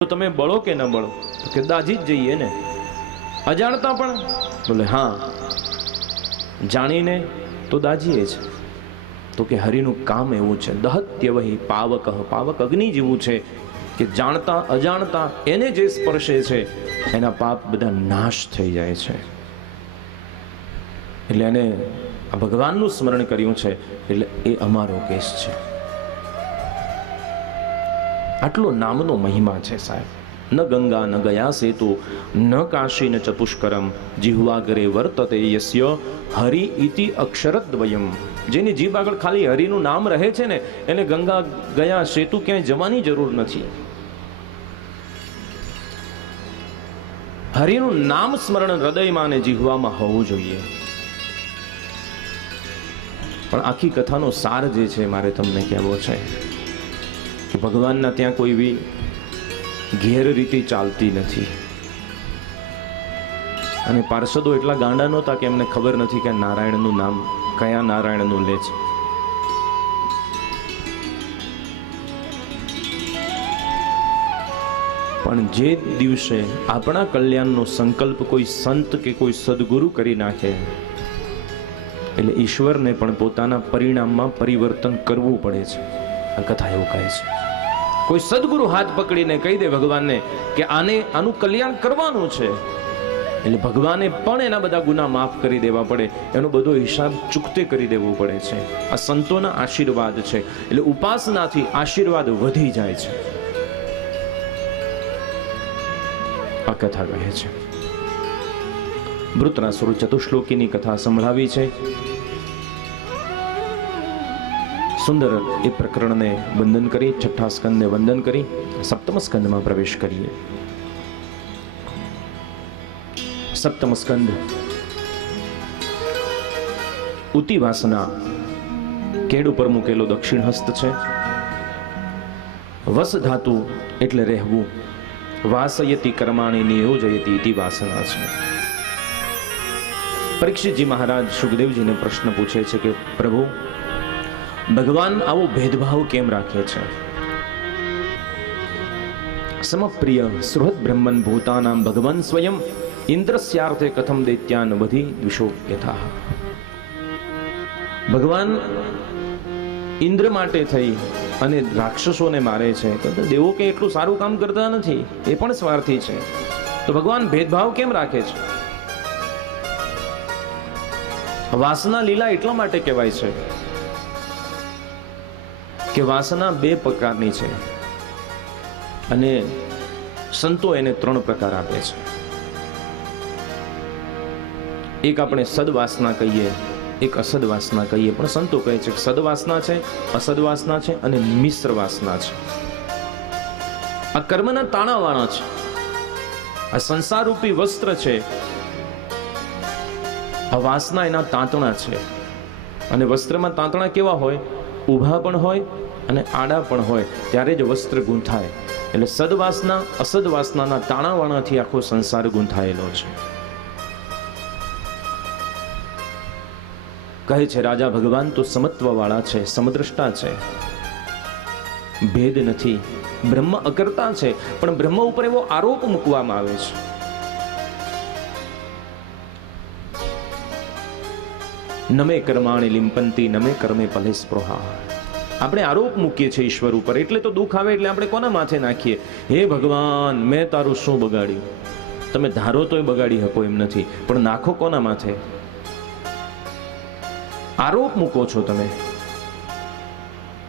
તો તમે બળો કે ન બળો? તો કે દાજી જ જઈએ ને. અજાણતા પણ? બોલે હા, જાણીને તો દાજીએ છે. તો કે હરિનું કામ એવું છે, દહત્ય વહી પાવક, પાવક અગ્નિ જેવું છે કે જાણતા અજાણતા એને જે સ્પર્શે છે એના પાપ બધા નાશ થઈ જાય છે. એટલે એને ભગવાનનું સ્મરણ કર્યું છે એટલે એ અમારો કેસ છે. આટલો નામનો મહિમા છે સાહેબ. ન ગંગા ન ગયા સેતુ ન કાશી ન ચતુષ્કરમ જીહ્વાગરે વર્તતે યસ્ય હરિ ઇતિ અક્ષરદ્વયમ. જેની જીભ આગળ ખાલી હરિનું નામ રહે છે ને એને ગંગા ગયા સેતુ ક્યાંય જવાની જરૂર નથી. હરિનું નામ સ્મરણ હૃદયમાં અને જીહવામાં હોવું જોઈએ. પણ આખી કથાનો સાર જે છે મારે તમને કહેવો છે કે ભગવાનના ત્યાં કોઈ બી ગેરરીતિ ચાલતી નથી. અને પાર્ષદો એટલા ગાંડા નહોતા કે એમને ખબર નથી કે નારાયણનું નામ કયા નારાયણનું લે છે. પણ જે દિવસે આપણા કલ્યાણનો સંકલ્પ કોઈ સંત કે કોઈ સદગુરુ કરી નાખે એટલે ઈશ્વરને પણ પોતાના પરિણામમાં પરિવર્તન કરવું પડે છે. આ કથા એવું કહે છે. કોઈ સદગુરુ હાથ પકડીને કહી દે ભગવાનને કે આનું કલ્યાણ કરવાનું છે એટલે ભગવાને પણ એના બધા ગુના માફ કરી દેવા પડે, એનો બધો હિસાબ ચૂકતે કરી દેવો પડે છે. આ સંતોના આશીર્વાદ છે. એટલે ઉપાસનાથી આશીર્વાદ વધી જાય છે. આ કથા કહે છે. વૃત્રાસુર ચતુશ્લોકીની કથા સંભળાવી છે. સુંદર એ પ્રકરણને વંદન કરી, છઠ્ઠા સ્કંદને વંદન કરી સપ્તમ સ્કંદમાં પ્રવેશ કરીએ. સપ્તમ સ્કંદ ઉતિવાસના કેડ ઉપર મૂકેલો દક્ષિણ હસ્ત છે. વસ ધાતુ એટલે રહેવું, વાસયતિ કર્માણી નિયોજયતિ ઇતિ વાસના છે. પરીક્ષિતજી મહારાજ સુખદેવજીને પ્રશ્ન પૂછે છે કે પ્રભુ, ભગવાન આવો ભેદભાવ કેમ રાખે છે? સમપ્રિય સુહૃદ બ્રહ્મન ભૂતાનામ ભગવાન સ્વયં ઇન્દ્રસ્યાર્થે કથમ દૈત્યાન વધી દ્વિષોપ્યથા. ભગવાન ઇન્દ્ર માટે થઈ અને રાક્ષસોને મારે છે તો દેવો કે એટલું સારું કામ કરતા નથી, એ પણ સ્વાર્થી છે. તો ભગવાન ભેદભાવ કેમ રાખે છે? વાસના લીલા એટલા માટે કહેવાય છે કે વાસના બે પ્રકારની છે અને સંતો એને ત્રણ પ્રકાર આપે છે. એક આપણે સદવાસના કહીએ, એક અસદવાસના કહીએ, પણ સંતો કહે છે કે સદવાસના છે, અસદવાસના છે અને મિશ્ર વાસના છે. આ કર્મના તાણાવાળા છે. આ સંસાર રૂપી વસ્ત્ર છે. આ વાસના એના તાંતણા છે. અને વસ્ત્રમાં તાંતણા કેવા હોય? ઊભા પણ હોય અને આડા પણ હોય, ત્યારે જ વસ્ત્ર ગૂંથાય. એટલે સદવાસના અસદવાસનાના તાણાવાણાથી આખો સંસાર ગૂંથાયેલો છે. કહે છે રાજા ભગવાન તો સમત્વ વાળા છે, સમદ્રષ્ટા છે, ભેદ નથી. બ્રહ્મ અકર્તા છે પણ બ્રહ્મ ઉપર એવો આરોપ મૂકવામાં આવે છે. નમે કર્માણી લિંપંતી નમે કર્મે ફલે સ્પૃહા. આપણે આરોપ મૂકીએ છીએ ઈશ્વર ઉપર, એટલે તો દુઃખ આવે એટલે આપણે કોના માથે નાખીએ? હે ભગવાન, મેં તારું શું બગાડ્યું? તમે ધારો તોય બગાડી શકો એમ નથી, પણ નાખો કોના માથે? આરોપ મૂકો છો તમે.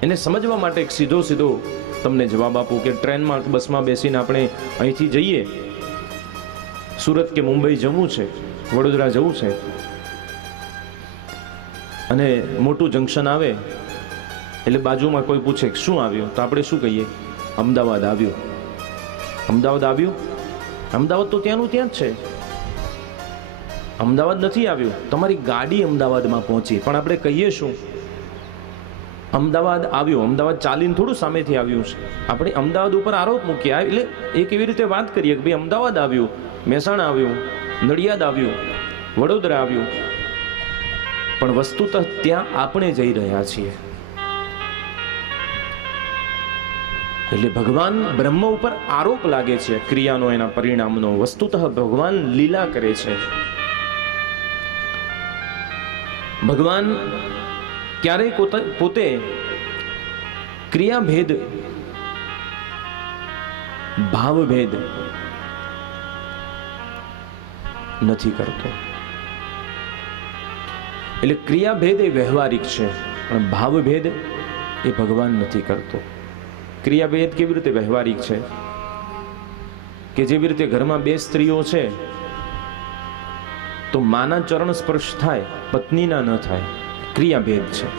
એને સમજવા માટે એક સીધો તમને જવાબ આપું કે ટ્રેનમાં બસમાં બેસીને આપણે અહીંથી જઈએ, સુરત કે મુંબઈ જવું છે, વડોદરા જવું છે, અને મોટું જંકશન આવે એટલે બાજુમાં કોઈ પૂછે શું આવ્યું, તો આપણે શું કહીએ? અમદાવાદ આવ્યું. અમદાવાદ આવ્યું? અમદાવાદ તો ત્યાંનું ત્યાં જ છે. અમદાવાદ નથી આવ્યું, તમારી ગાડી અમદાવાદમાં પહોંચી, પણ આપણે કહીએ શું? અમદાવાદ આવ્યું. અમદાવાદ ચાલીને થોડું સામેથી આવ્યું છે. આપણે અમદાવાદ ઉપર આરોપ મૂકીએ. એટલે એ કેવી રીતે વાત કરીએ કે ભાઈ અમદાવાદ આવ્યું, મહેસાણા આવ્યું, નડિયાદ આવ્યું, વડોદરા આવ્યું, પણ વસ્તુતઃ ત્યાં આપણે જઈ રહ્યા છીએ. એટલે ભગવાન બ્રહ્મ ઉપર આરોપ લાગે છે ક્રિયાનો, એના પરિણામનો. વસ્તુતઃ ભગવાન લીલા કરે છે. ભગવાન ક્યારેય પોતે ક્રિયાભેદ, ભાવભેદ નથી કરતો. એટલે ક્રિયાભેદ એ વ્યવહારિક છે, પણ ભાવભેદ એ ભગવાન નથી કરતો. ક્રિયાભેદ કેવી રીતે વ્યવહારિક છે? કે જેવી રીતે ઘરમાં બે સ્ત્રીઓ છે તો માના ચરણ સ્પર્શ થાય, પત્નીના ન થાય, ક્રિયાભેદ છે.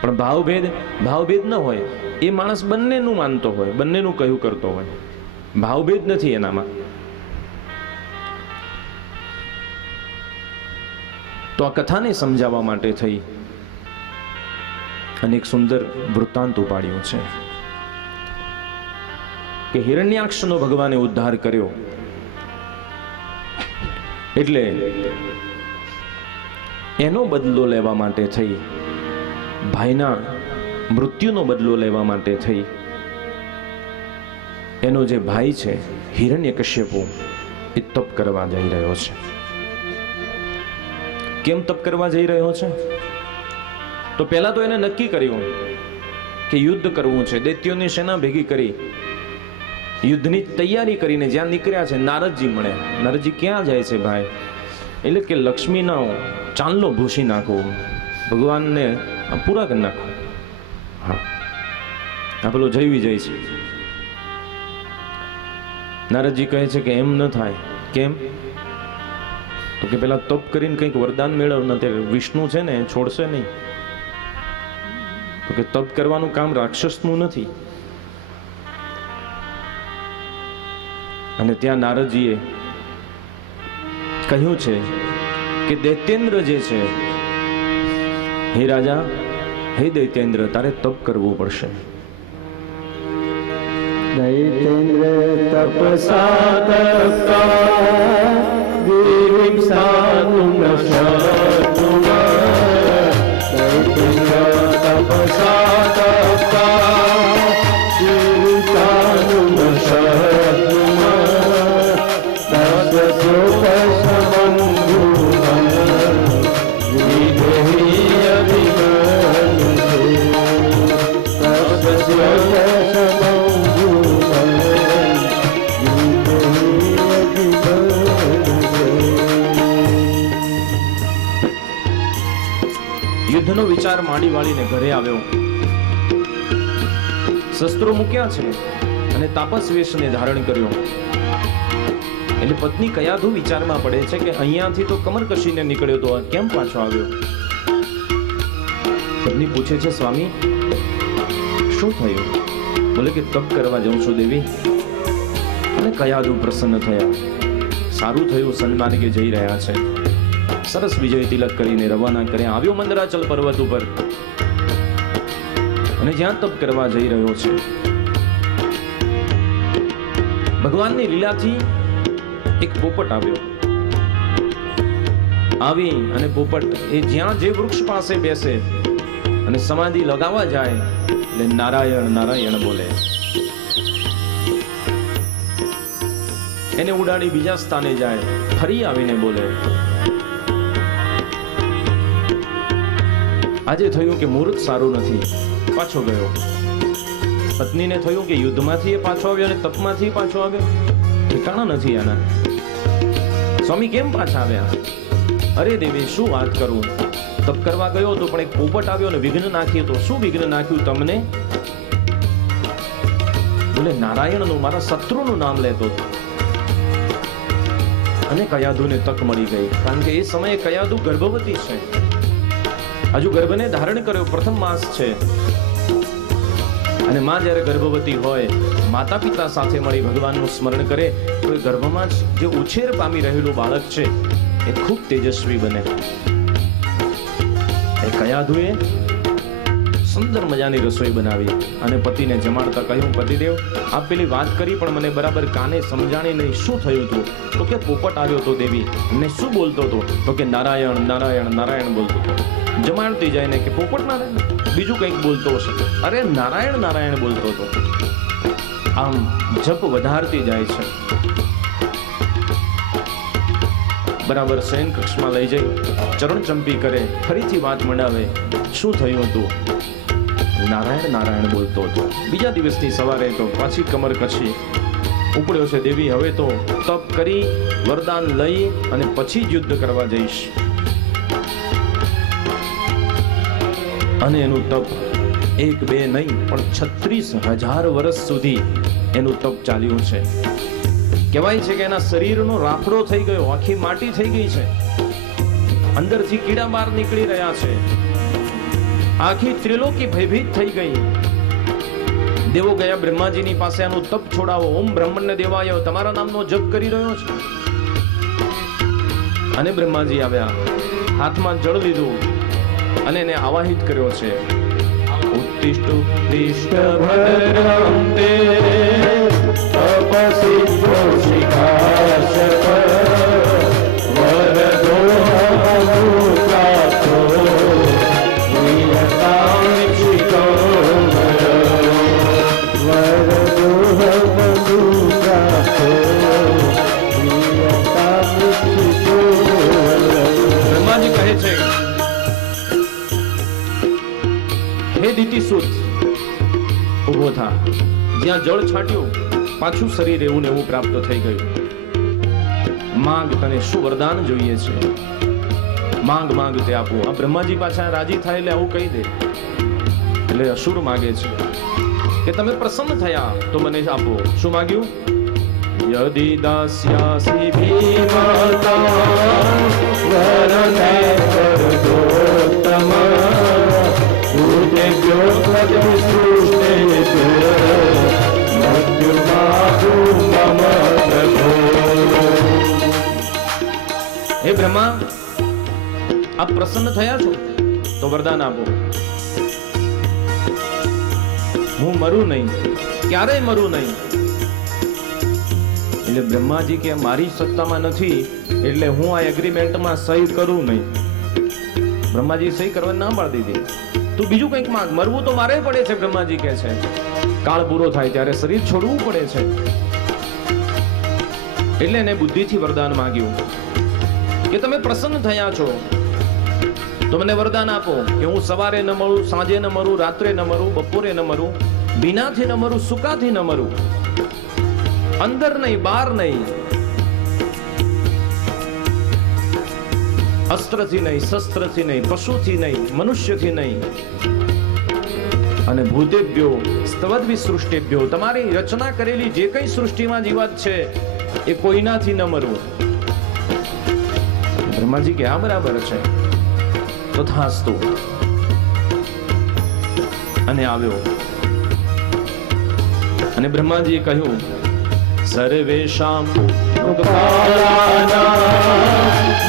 પણ ભાવભેદ ન હોય. એ માણસ બંનેનું માનતો હોય, બંનેનું કહ્યું કરતો હોય, ભાવભેદ નથી એનામાં. તો આ કથાને સમજાવવા માટે થઈ અને એક સુંદર વૃત્તાંત ઉપાડ્યો છે કે હિરણ્યાક્ષનો ભગવાને ઉદ્ધાર કર્યો. એટલે એનો બદલો લેવા માટે થઈ, ભાઈના મૃત્યુનો બદલો લેવા માટે થઈ, એનો જે ભાઈ છે હિરણ્યકશ્યપુ એ તપ કરવા જઈ રહ્યો છે. કેમ તપ કરવા જઈ રહ્યો છે? તો પહેલા તો એને નક્કી કર્યું કે યુદ્ધ કરવું છે. દૈત્યોની સેના ભેગી કરી, યુદ્ધની તૈયારી કરીને જ્યાં નીકળ્યા છે નારદજી મળ્યા. નારદજી ક્યાં જાય છે ભાઈ? એટલે કે લક્ષ્મીનો ચાંદલો ભૂસી નાખો, ભગવાનને પૂરા કરી નાખો. હા, આ પેલો જય વિજય છે. નારદજી કહે છે કે એમ ન થાય. કેમ? તો કે પેલા તપ કરીને કંઈક વરદાન મેળવ, નથી વિષ્ણુ છે ને છોડશે નહીં. તો કે તપ કરવાનું કામ રાક્ષસનું નથી. અને ત્યાં નારદજીએ કહ્યું છે કે દૈત્યેન્દ્ર જે છે, હે રાજા, હે દૈત્યેન્દ્ર, તારે તપ કરવું પડશે. દૈત્યેન્દ્ર તપસા તપ્તા દેવીમ સાનુમ શતુમા. દૈત્યેન્દ્ર તપસા તપ્તા દેવીમ સાનુમ શતુમા. તસ્યોપશમં ભૂમં વિદેહી અભિમન્યુતે. તસ્યોપશમં યુદ્ધનો વિચાર માંડી વાળીને ઘરે આવ્યો. શસ્ત્રો મૂક્યા છે અને તાપસ વેશને ધારણ કર્યો. એટલે પત્ની કયાધુ વિચારમાં પડે છે કે અહીંયાથી તો કમર કસીને નીકળ્યો તો કેમ પાછો આવ્યો? પત્ની પૂછે છે, સ્વામી શું થયું? બોલે કે તપ કરવા જાઉં છું દેવી. અને કયાધુ પ્રસન્ન થયા. સારું થયું, સન્માર્ગે જઈ રહ્યા છે. સરસ વિજય તિલક કરીને રવાના કર્યા. આવ્યો મંદરાચલ પર્વત ઉપર અને જ્યાં તપ કરવા જઈ રહ્યો છે. ભગવાનની લીલાથી એક પોપટ આવ્યો. આવી અને પોપટ એ જ્યાં જે વૃક્ષ પાસે બેસે અને સમાધિ લગાવવા જાય એટલે નારાયણ નારાયણ બોલે. એને ઉડાડી બીજા સ્થાને જાય, ફરી આવીને બોલે. આજે થયું કે મુહૂર્ત સારું નથી, પાછો ગયો. પત્નીને થયું કે યુદ્ધમાંથી પાછો આવ્યો અને તપમાંથી પાછો આવ્યો, ઠેકાણા નથી આના. સ્વામી કેમ પાછા આવ્યા? અરે દેવી, શું વાત કરું, તપ કરવા ગયો હતો પણ એક પોપટ આવ્યો ને વિઘ્ન નાખ્યું. તો શું વિઘ્ન નાખ્યું તમને? બોલે નારાયણનું, મારા શત્રુનું નામ લેતો હતો. અને કયાધુને તક મળી ગઈ, કારણ કે એ સમયે કયાધુ ગર્ભવતી છે. હજુ ગર્ભને ધારણ કર્યો, પ્રથમ માસ છે. અને માં જ્યારે ગર્ભવતી હોય, માતા પિતા સાથે મળી ભગવાનનું સ્મરણ કરે તો એ ગર્ભમાં જે ઉછેર પામી રહેલું બાળક છે એ ખૂબ તેજસ્વી બને. એ કયાધુએ સુંદર મજાની રસોઈ બનાવી અને પતિને જમાડતા કહ્યું, પતિદેવ આપ પેલી વાત કરી પણ મને બરાબર કાને સમજાણી નહીં, શું થયું હતું? તો કે પોપટ આવ્યો હતો દેવી. ને શું બોલતો હતો? તો કે નારાયણ નારાયણ નારાયણ બોલતો હતો. જમાડતી જાય ને કે પોપટ નારાયણ, બીજું કંઈક બોલતો હશે. અરે નારાયણ નારાયણ બોલતો હતો. આમ જપ વધારતી જાય છે. બરાબર શયન કક્ષમાં લઈ જઈ ચરણ ચંપી કરે, ફરીથી વાત મંડાવે. શું થયું હતું? નારાયણ નારાયણ બોલતો હતો. બીજા દિવસની સવારે તો પાછી કમર કછી ઉપડ્યો છે. દેવી હવે તો તપ કરી વરદાન લઈ અને પછી જ યુદ્ધ કરવા જઈશ. અને એનું તપ 1-2 નહીં પણ 36,000 વર્ષ સુધી એનું તપ ચાલ્યું છે. કહેવાય છે કે એના શરીરનો રાફડો થઈ ગયો, આખી માટી થઈ ગઈ છે, અંદરથી કીડા બહાર નીકળી રહ્યા છે, આખી ત્રિલોકી ભયભીત થઈ ગઈ. દેવો ગયા બ્રહ્માજીની પાસે, આનું તપ છોડાવો. ઓમ બ્રહ્મણ્ય દેવાય, તમારા નામનો જપ કરી રહ્યો છે. અને બ્રહ્માજી આવ્યા, હાથમાં જળ લીધું અને એને આવાહિત કર્યો છે. ઉત્તિષ્ઠ ઉત્તિષ્ઠ ભદ્રં તે તપસિદ્ધો શિખાસપ વરદો અમૃતાતો વિહતામિક્ષિતો વરદો અમૃતાતો વિહતામિક્ષિતો. બ્રહ્માજી કહે છે, હે દિતિસુત, ઉભો થા. જ્યાં જળ છાંટ્યું પાછું શરીર એવું ને એવું પ્રાપ્ત થઈ ગયું. માંગ, તને શું વરદાન જોઈએ છે? માંગ માંગ તે આપું. આ બ્રહ્માજી પાછા રાજી થાય એટલે આવું કહી દે. એટલે અસુર માગે છે કે તમે પ્રસન્ન થયા તો મને આપો. શું માગ્યું? યદિ દાસ્યાસી ભીમાતા વરદે વરદોત્તમ ઉદેભ્યો સદો સૃષ્ટેભ્યો મધ્યુમાતુ મમ પ્રભો. હે બ્રહ્મા, આપ પ્રસન્ન થયા છો તો વરદાન આપો. હું મરું નહીં, ક્યારેય મરું નહીં. એટલે બ્રહ્માજી કે મારી સત્તામાં નથી એટલે હું આ એગ્રીમેન્ટમાં સહી કરું નહીં. બ્રહ્માજી સહી કરવા ના પાડી દીધી. તું બીજું કંઈક માંગ, મરવું તો મારે પડે છે. બ્રહ્માજી કહે છે કાળ પૂરો થાય ત્યારે શરીર છોડવું પડે છે. એટલે એને બુદ્ધિથી વરદાન માંગ્યું કે તમે પ્રસન્ન થયા છો તો મને વરદાન આપો કે હું સવારે ન મરું, સાંજે ન મરું, રાત્રે ન મરું, બપોરે ન મરું, ભીનાથી ન મરું, સુકાથી ન મરું, અંદર નહીં બહાર નહીં, અસ્ત્રથી નહીં, શસ્ત્રથી નહીં, પશુથી નહીં, મનુષ્યથી નહીં, અને ભૂતેભ્યો સ્તવદ્વિ સૃષ્ટિભ્યો, તમારી રચના કરેલી જે કઈ સૃષ્ટિમાં જીવાત છે એ કોઈનાથી ન મરવું. બ્રહ્માજી કે આ બરાબર છે, તથાસ્તુ. અને આવ્યો અને બ્રહ્માજીએ કહ્યું સર્વેષાં મુક્તાનાં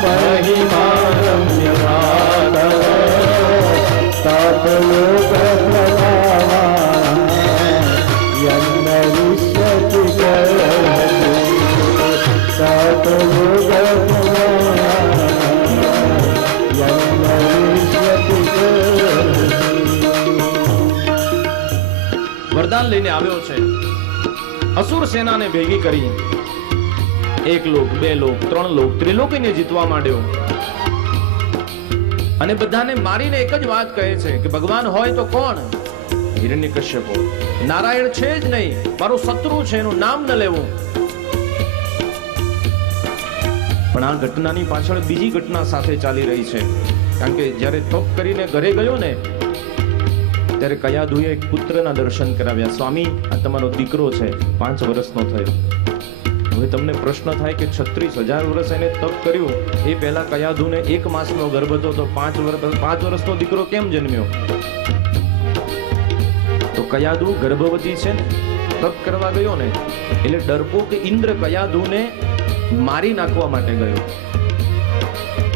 મહિમારમ્યમાનઃ તાપલોકપ્રભાવાન યન્નવિષ્યતિ કરતિ તાપલોકપ્રભાવાન યન્નવિષ્યતિ કરતિ. વરદાન લઈને આવ્યો છે. અસુર સેનાને ભેગી કરી 1 લોક, 2 લોક, 3 લોક, ત્રિલોકીને જીતવા માંડ્યો. અને બધાને મારીને એક જ વાત કહે છે કે ભગવાન હોય તો કોણ? હિરણ્યકશ્યપ. નારાયણ છે જ નહીં, મારો શત્રુ છે, એનું નામ ન લેવું. પણ આ ઘટનાની પાછળ બીજી ઘટના સાથે ચાલી રહી છે. કારણ કે જ્યારે તપ કરીને ઘરે ગયો ને ત્યારે કયાધુએ એક પુત્રના દર્શન કરાવ્યા. સ્વામી, આ તમારો દીકરો છે, 5 વર્ષનો થયો. હવે તમને પ્રશ્ન થાય કે 36,000 વર્ષ એને તપ કર્યું, એ પહેલા કયાધુને 1 માસનો ગર્ભ હતો તો 5 વર્ષનો દીકરો કેમ જન્મ્યો? તો કયાધુ ગર્ભવતી છે ને, તપ કરવા ગયો ને એટલે ડરપોક ઇન્દ્ર કયાધુને મારી નાખવા માટે ગયો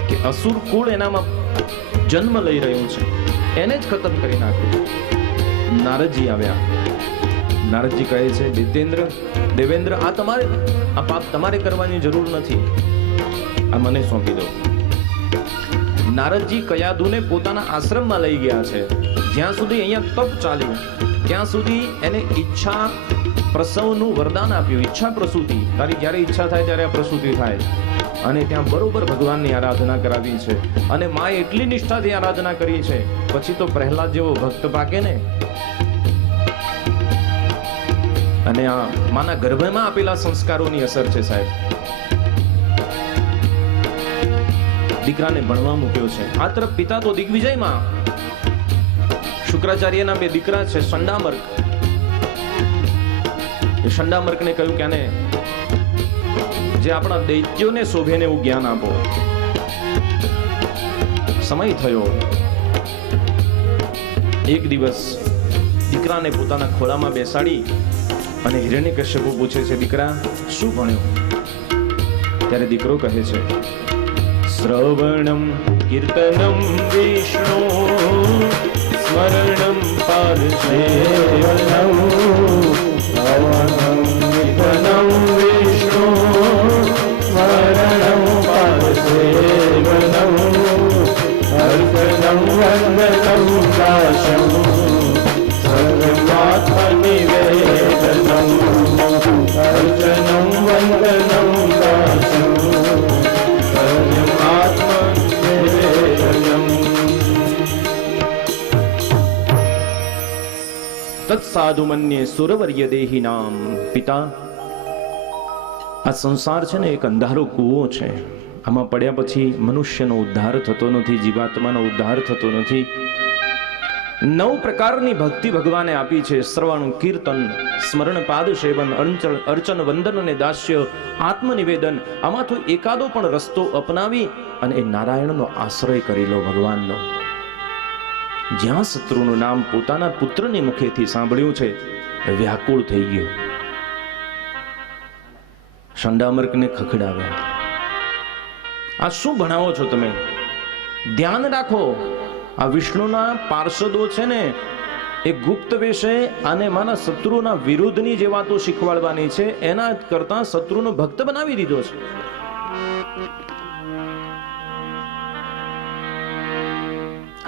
કે અસુર કુળ એનામાં જન્મ લઈ રહ્યું છે, એને જ ખતમ કરી નાખ્યું. નારદજી આવ્યા. નારદજી કહે છે દેવેન્દ્ર, આ પાપ તમારે કરવાની જરૂર નથી, આ મને સોંપી દો. નારદજી કયાધુને પોતાના આશ્રમમાં લઈ ગયા છે. જ્યાં સુધી અહીંયા તપ ચાલ્યું ત્યાં સુધી એને ઈચ્છા પ્રસવનું વરદાન આપ્યું, ઈચ્છા પ્રસૂતિ. તારી જ્યારે ઈચ્છા થાય ત્યારે આ પ્રસૂતિ થાય. અને ત્યાં બરોબર ભગવાનની આરાધના કરાવી છે. અને માએ એટલી નિષ્ઠાથી આરાધના કરી છે, પછી તો પ્રહલાદ જેવો ભક્ત પાકે ને. અને આ માના ગર્ભમાં આપેલા સંસ્કારોની અસર છે સાહેબ. દીકરાને ભણવા મૂક્યો છે. આ તરફ પિતા તો દિગ્વિજયમાં. શુક્રાચાર્યના 2 દીકરા છે, શંડામર્ક. એ શંડામર્કને કહ્યું કે આને જે આપણા દૈત્યોને શોભે ને એવું જ્ઞાન આપો. સમય થયો. એક દિવસ દીકરાને પોતાના ખોળામાં બેસાડી અને હિરણ્યકશ્યપુ પૂછે છે, દીકરા શું ભણ્યો? ત્યારે દીકરો કહે છે, શ્રવણમ કીર્તનમ વિષ્ણુ સ્મરણમ પાર્ષેવનમ શ્રવણમ કીર્તનમ વિષ્ણુ સ્મરણમ પાર્ષેવનમ અર્ચનમ વંદનમ દાસમ સર્વાત્મનિવેદનમ અર્ચનમ વંદનમ દાસમ તત્સાધુ મન્યે સુરવર્ય દેહી નામ. પિતા, આ સંસાર છે ને એક અંધારો કૂવો છે. આમાં પડ્યા પછી મનુષ્યનો ઉદ્ધાર થતો નથી, જીવાત્માનો ઉદ્ધાર થતો નથી. 9 પ્રકારની ભક્તિ ભગવાને આપી છે. શ્રવણ, કીર્તન, સ્મરણ, પાદ સેવન, અર્ચન, વંદન અને દાસ્ય, આત્મનિવેદન. આમાં તો એકાદો પણ રસ્તો અપનાવી અને એ નારાયણનો આશ્રય કરી લો, ભગવાનનો. જ્યાં શત્રુનું નામ પોતાના પુત્રની મુખેથી સાંભળ્યું છે, વ્યાકુળ થઈ ગયો. શંડામર્કને ખખડાવ્યા. આ શું ભણાવો છો તમે? ધ્યાન રાખો, આ વિષ્ણુના પાર્ષદો છે ને એ ગુપ્ત વેશે અને માના શત્રુના વિરુદ્ધની જે વાતો શીખવાડવાની છે, એના કરતા શત્રુનો ભક્ત બનાવી દીધો છે.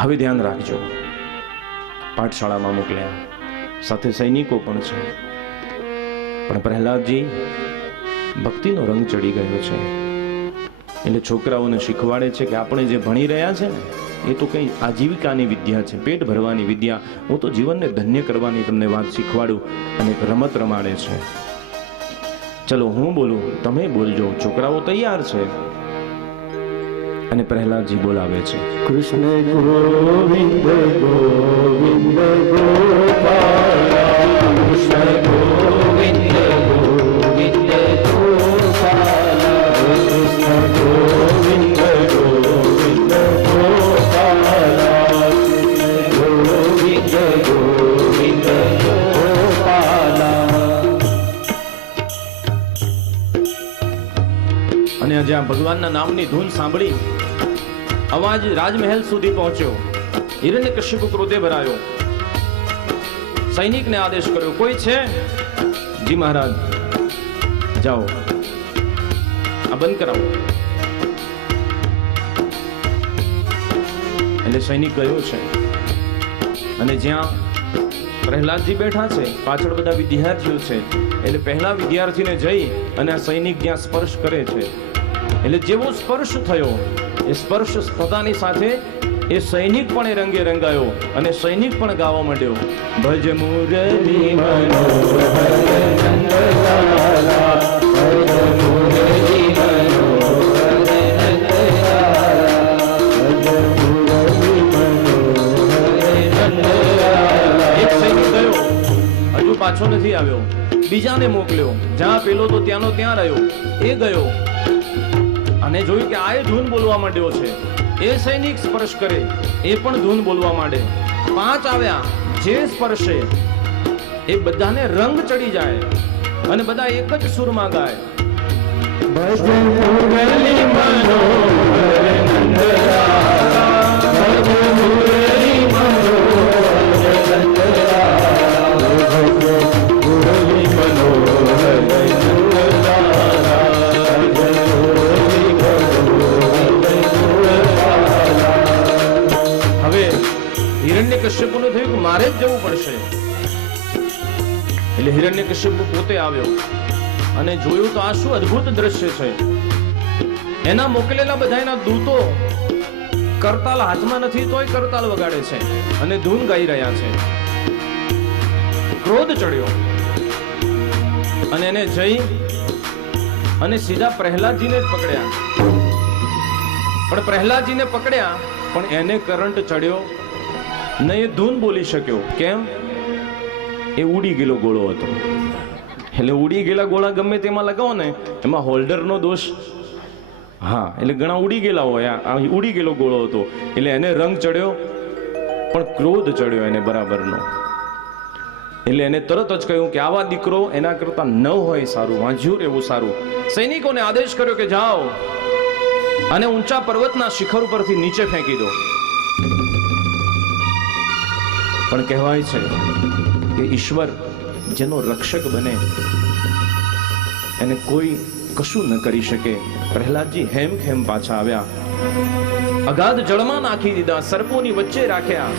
હવે ધ્યાન રાખજો. પાઠશાળામાં મોકલ્યા, સાથે સૈનિકો પણ છે. પણ પ્રહલાદજી ભક્તિનો રંગ ચડી ગયો છે. એટલે છોકરાઓને શીખવાડે છે કે આપણે જે ભણી રહ્યા છે ને એ તો કઈ આજીવિકાની વિદ્યા છે, પેટ ભરવાની વિદ્યા. હું તો જીવનને ધન્ય કરવાની તમને વાત શીખવાડું. અને એક રમત રમાડે છે. ચલો હું બોલું, તમે બોલજો. છોકરાઓ તૈયાર છે. અને પ્રહલાદજી બોલાવે છે, કૃષ્ણ ગોવિંદ ગોવિંદ ગોપાલા, કૃષ્ણ ગોવિંદ ગોવિંદ ગોપાલા, કૃષ્ણ ગોવિંદ ગોવિંદ ગોપાલા, ગોવિંદ ગોવિંદ ગોપાલા. અને જ્યાં ભગવાનના નામની ધૂન સાંભળી અવાજ રાજમહેલ સુધી પહોંચ્યો. હિરણ્યકશ્યપુ ક્રોધે ભરાયો. સૈનિકને આદેશ કર્યો, કોઈ છે? જી મહારાજ. જાઓ, આ બંધ કરાવો. એટલે સૈનિક ગયો છે. અને જ્યાં પ્રહલાદજી બેઠા છે, પાછળ બધા વિદ્યાર્થીઓ છે. એટલે પહેલા વિદ્યાર્થીને જઈ અને આ સૈનિક જ્યાં સ્પર્શ કરે છે, એટલે જેવો સ્પર્શ થયો, એ સ્પર્શ થતાની સાથે એ સૈનિક પણ એ રંગે રંગાયો અને સૈનિક પણ ગાવા માંડ્યો, ભજ મુરલી મનોહર નંદલાલા, ભજ મુરલી મનોહર નંદલાલા, ભજ મુરલી મનોહર નંદલાલા. એક સૈનિક ગયો, હજુ પાછો નથી આવ્યો. બીજાને મોકલ્યો, જ્યાં પેલો તો ત્યાંનો ત્યાં રહ્યો. એ ગયો અને જોયું કે આ ધૂન બોલવા માંડ્યો છે. એ સૈનિક સ્પર્શ કરે, એ પણ ધૂન બોલવા માંડે. 5 આવ્યા, જે સ્પર્શે એ બધાને રંગ ચડી જાય અને બધા એક જ સુરમાં ગાય, ભજ મુરલી મનોહર નંદલાલા, ભજ મુરલી મનોહર નંદલાલા, ભજ મુરલી મનોહર નંદલાલા. હવે હિરણ્યકશ્યપુને થયું કે મારે જ જવું પડશે. એટલે એટલે હિરણ્યકશ્યપ પોતે આવ્યો અને જોયું તો આ શું અદ્ભુત દ્રશ્ય છે. એના મોકલેલા બધા એના દૂતો કરતાલ હાથમાં નથી તોય કરતાલ વગાડે છે અને ધૂન ગાઈ રહ્યા છે. ક્રોધ ચડ્યો અને એને જઈ અને સીધા પ્રહલાદજીને જ પકડ્યા. પણ પ્રહલાદજીને પકડ્યા પણ એને કરંટ ચડ્યો ને એ ધૂન બોલી શક્યો. કેમ? એ ઉડી ગયેલો ગોળો હતો. એટલે ઉડી ગયેલા ગોળા ગમે તેમાં લગાવો ને એમાં હોલ્ડરનો દોષ. હા, એટલે ઘણા ઉડી ગયેલા હોય. આ ઉડી ગયેલો ગોળો હતો એટલે એને રંગ ચડ્યો પણ ક્રોધ ચડ્યો એને બરાબરનો. એટલે એને તરત જ કહ્યું કે આવા દીકરો એના કરતા ન હોય સારું, વાંઝ્યું રહેવું સારું. સૈનિકોને આદેશ કર્યો કે જાઓ અને ઊંચા પર્વતના શિખર ઉપરથી નીચે ફેંકી દો. પણ કહેવાય છે કે ઈશ્વર જેનો રક્ષક બને એને કોઈ કશું ન કરી શકે. પ્રહલાદજી હેમખેમ પાછા આવ્યા, અગાધ જળમાં નાખી દીધા, સર્પોની વચ્ચે રાખ્યા.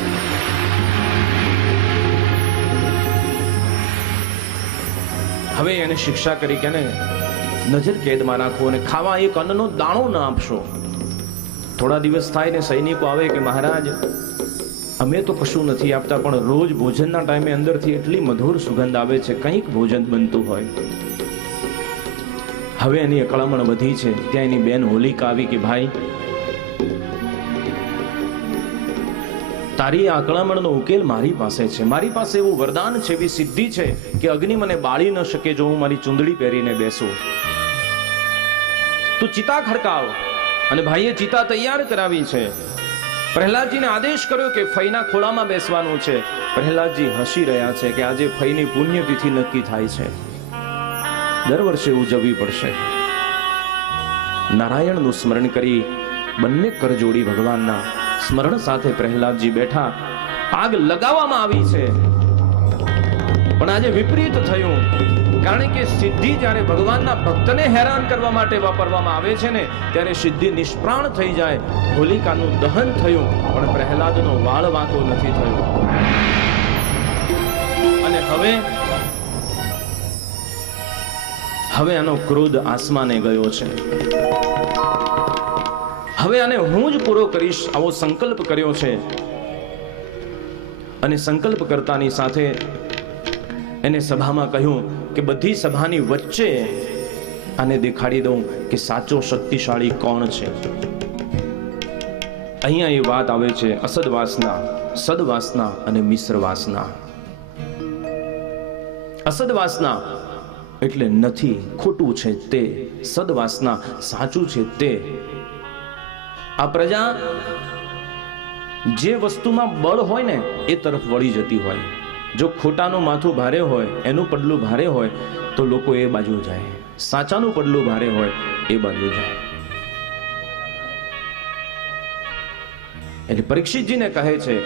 હવે એને શિક્ષા કરી કે નજર કેદમાં રાખો અને ખાવા એક અન્નનો દાણો ન આપશો. થોડા દિવસ થાય ને સૈનિકો આવે કે મહારાજ અમે તો કશું નથી આપતા પણ રોજ ભોજનના ટાઈમે અંદરથી એટલી મધુર સુગંધ આવે છે, કંઈક ભોજન બનતું હોય. હવે એની અકળામણ વધી છે. ત્યાં એની બેન હોલિકા આવી કે ભાઈ તારી આ અકળામણનો ઉકેલ મારી પાસે છે. મારી પાસે એવું વરદાન છે, એવી સિદ્ધિ છે કે અગ્નિ મને બાળી ન શકે જો હું મારી ચુંદડી પહેરીને બેસું. તું ચિતા ખડકાવ. અને ભાઈએ ચિતા તૈયાર કરાવી છે. પ્રહલાદજીને આદેશ કર્યો કે ફઈના ખોળામાં બેસવાનું છે. પ્રહલાદજી હસી રહ્યા છે કે આજે ફઈની પુણ્યતિથિ નક્કી થાય છે, દર વર્ષે ઉજવવી પડશે. નારાયણનું સ્મરણ કરી બંને કર જોડી ભગવાનના સ્મરણ સાથે પ્રહલાદજી બેઠા. આગ લગાવવામાં આવી છે પણ આજે વિપરીત થયું. કારણ કે સિદ્ધિ જ્યારે ભગવાનના ભક્તને હેરાન કરવા માટે વાપરવામાં આવે છે ને ત્યારે સિદ્ધિ નિષ્પ્રાણ થઈ જાય. હોલિકાનું દહન થયું પણ પ્રહલાદનો વાળ વાંકો નથી થયો. અને હવે આનો ક્રોધ આસમાને ગયો છે. હવે આને હું જ પૂરો કરીશ આવો સંકલ્પ કર્યો છે. અને સંકલ્પ કરતાની સાથે એને સભામાં કહ્યું કે બધી સભાની વચ્ચે આને દેખાડી દઉં કે સાચો શક્તિશાળી કોણ છે. અહીંયા એ વાત આવે છે અસદવાસના, સદવાસના અને મિશ્રવાસના. અસદવાસના એટલે નથી, ખોટું છે તે. સદવાસના સાચું છે તે. આ પ્રજા જે વસ્તુમાં બળ હોય ને એ તરફ વળી જતી હોય. જો ખોટાનું માથું ભારે હોય, એનું પડલું ભારે હોય તો લોકો એ બાજુ જાય. સાચાનું પડલું ભારે હોય એ બાજુ જાય. એટલે પરીક્ષિતજીને કહે છે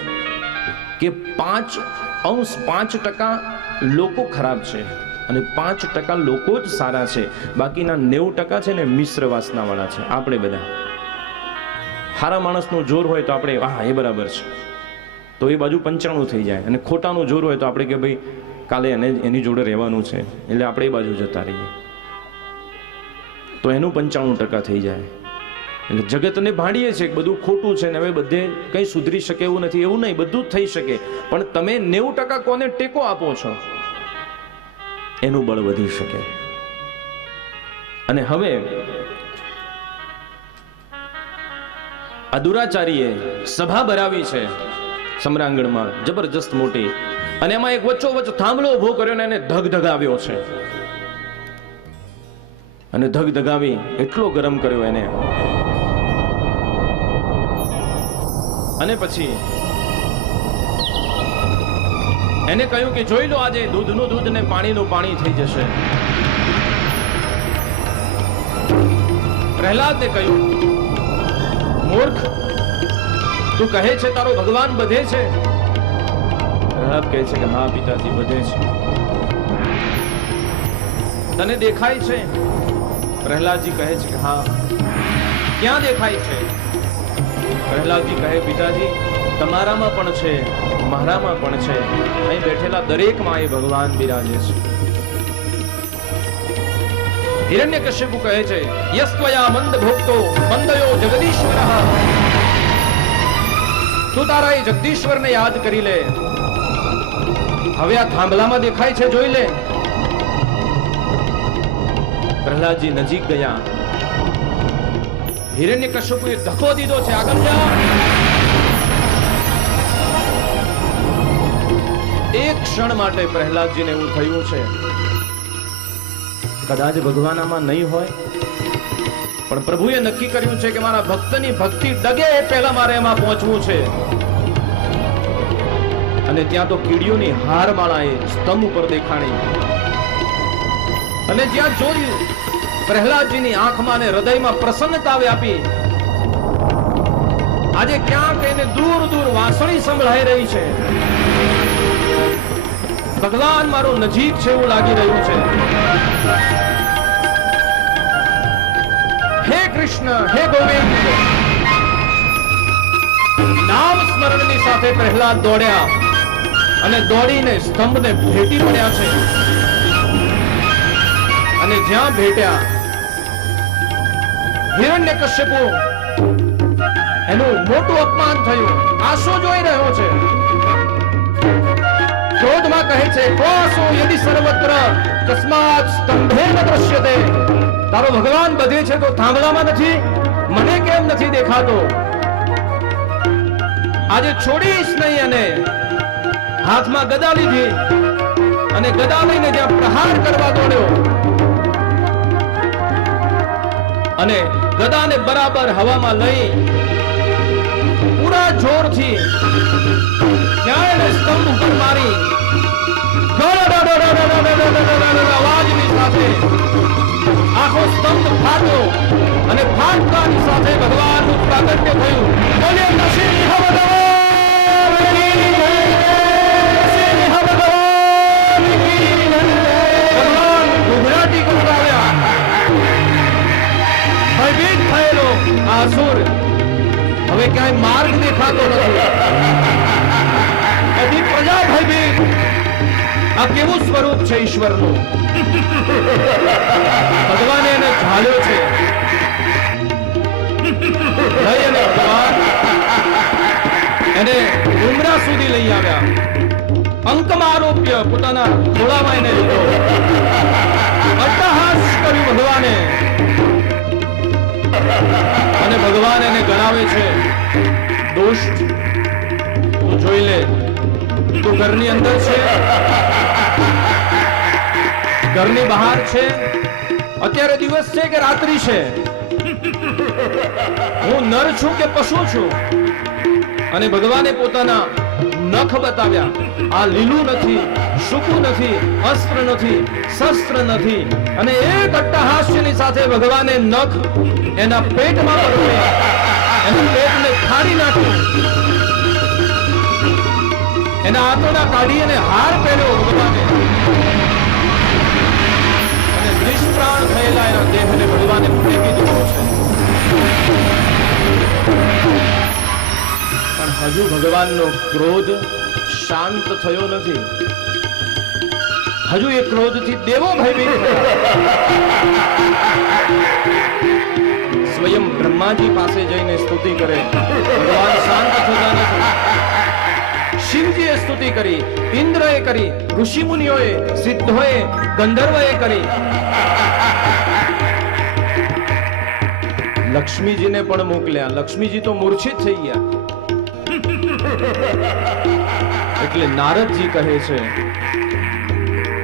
કે 5% લોકો ખરાબ છે અને 5% લોકો જ સારા છે. બાકીના 90% છે ને મિશ્ર વાસના વાળા છે. આપણે બધા સારા માણસનું જોર હોય તો આપણે હા એ બરાબર છે તો એ બાજુ 95 થઈ જાય, અને ખોટાનું જોર હોય તો આપણે કે ભાઈ કાલે એની જોડે રહેવાનું છે એટલે આપણે એ બાજુ જતા રહીએ તો એનું 95% થઈ જાય. એટલે જગતને ભાંડીએ છે કે બધું ખોટું છે ને હવે બધે કંઈ સુધરી શકે એવું નથી. એવું નહીં, બધું જ થઈ શકે પણ તમે 90% કોને ટેકો આપો છો એનું બળ વધી શકે. અને હવે આ દુરાચારીએ સભા ભરાવી છે સમ્રાંગણમાં જબરજસ્ત મોટી, અને એમાં એક વચ્ચોવચ્ચ થાંભલો ઉભો કર્યો ને એને ધગધગાવ્યો છે. અને ધગધગાવી એટલો ગરમ કર્યો એને, અને પછી એને કહ્યું કે જોઈ લો આજે દૂધનું દૂધ ને પાણીનું પાણી થઈ જશે. પ્રહલાદે કહ્યું મૂર્ખ, તું કહે છે તારો ભગવાન બધે છે? પ્રહલાદ કહે છે કે હા પિતાજી બધે છે. તને દેખાય છે? પ્રહલાદજી કહે છે કે હા. ક્યાં દેખાય છે? પ્રહલાદજી કહે પિતાજી તમારામાં પણ છે, મારામાં પણ છે, અહીં બેઠેલા દરેકમાં એ ભગવાન બિરાજે છે. હિરણ્યકશ્યપુ કહે છે યસ્ત્વયા મંદ ભોક્તો મંદયો જગદીશ્વરઃ, તું તારા એ જગદીશ્વરને યાદ કરી લે. હવે આ થાંભલામાં દેખાય છે, જોઈ લે. પ્રહલાદજી નજીક ગયા. હિરણ્યકશ્યપુએ ધક્કો દીધો છે, આગળ જા. એક ક્ષણ માટે પ્રહલાદજીને એવું થયું છે કદાચ ભગવાન આમાં નહીં હોય, પણ પ્રભુએ નક્કી કર્યું છે કે મારા ભક્તની ભક્તિ ડગે એ પહેલા મારે એમાં પહોંચવું છે. અને ત્યાં તો કીડીઓની હારમાળા એ સ્તંભ ઉપર દેખાણી. અને જ્યાં જોયું પ્રહલાદજીની આંખમાં ને હૃદયમાં પ્રસન્નતા વ્યાપી. આજે ક્યાંક એને દૂર દૂર વાંસળી સંભળાઈ રહી છે. ભગવાન મારું નજીક છે એવું લાગી રહ્યું છે. હે કૃષ્ણ, હે ગોવિંદ, નામ સ્મરણની સાથે પ્રહલાદ દોડ્યા અને દોડીને સ્તંભને ભેટી પડ્યા છે. અને જ્યાં ભેટ્યા હિરણ્યકશ્યપુ એનું મોટું અપમાન થયું. આ શું જોઈ રહ્યો છે? ક્રોધમાં કહે છે કોસો યદિ સર્વત્ર તસ્માત સ્તંભેન દ્રશ્યતે. તારો ભગવાન બધે છે તો થાંભલામાં નથી, મને કેમ નથી દેખાતો? આજે છોડીશ નહીં. અને હાથમાં ગદા લીધી અને ગદા લઈને જ્યાં પ્રહાર કરવા દોડ્યો અને ગદાને બરાબર હવામાં લઈ પૂરા જોરથી ત્યાં એને સ્તંભ ઉપર મારી. અવાજની સાથે આખો સ્તંભ ફાટ્યો અને ફાટવાની સાથે ભગવાનનું પ્રાગટ્ય થયું. બોલ્યો નરસિંહ ભગવાન ઘૂઘરાટી કરવા આવ્યા. ભયભીત થયેલો આ અસુર હવે ક્યાંય માર્ગ દેખાતો નથી. બધી પ્રજા ભયભીત. આ કેવું સ્વરૂપ છે ઈશ્વરનું? ભગવાને એને ઝાલ્યો છે. લઈ અને ભગવાન એને ઉમરા સુધી લઈ આવ્યા. અંકમાં આરોપ્ય પોતાના ખોળામાં એને લીધો. અટ્ટહાસ કર્યું ભગવાને. અને ભગવાન એને ગણાવે છે દુષ્ટ, તું જોઈ લે, તું ઘરની અંદર છે, ઘરની બહાર છે, અત્યારે દિવસ છે કે રાત્રિ છે, હું નર છું કે પશુ છું? અને ભગવાને પોતાના નખ બતાવ્યા. આ લીલું નથી, સૂકું નથી, અસ્ત્ર નથી, શસ્ત્ર નથી. અને એક અટ્ટહાસ્યની સાથે ભગવાને નખ એના પેટમાં પરોવ્યા, એના પેટને ફાડી નાખ્યું, એના આંતરડા કાઢી અને હાર પહેર્યો ભગવાને. અને નિષ્પ્રાણ થયેલા એના દેહને ભગવાને ફેંકી દીધો છે. પણ હજુ ભગવાનનો ક્રોધ શાંત થયો નથી. હજુ એ ક્રોધથી દેવો ભયભીત. સ્વયં બ્રહ્માજી પાસે જઈને સ્તુતિ કરે, ભગવાન શાંત થતા નથી. શિવજીએ સ્તુતિ કરી, ઇન્દ્રએ કરી, ઋષિ મુનિઓએ, સિદ્ધોએ, ગંધર્વએ કરી. લક્ષ્મીજીને પણ મોકલ્યા. લક્ષ્મીજી તો મૂર્છિત થઈ ગયા. એટલે નારદજી કહે છે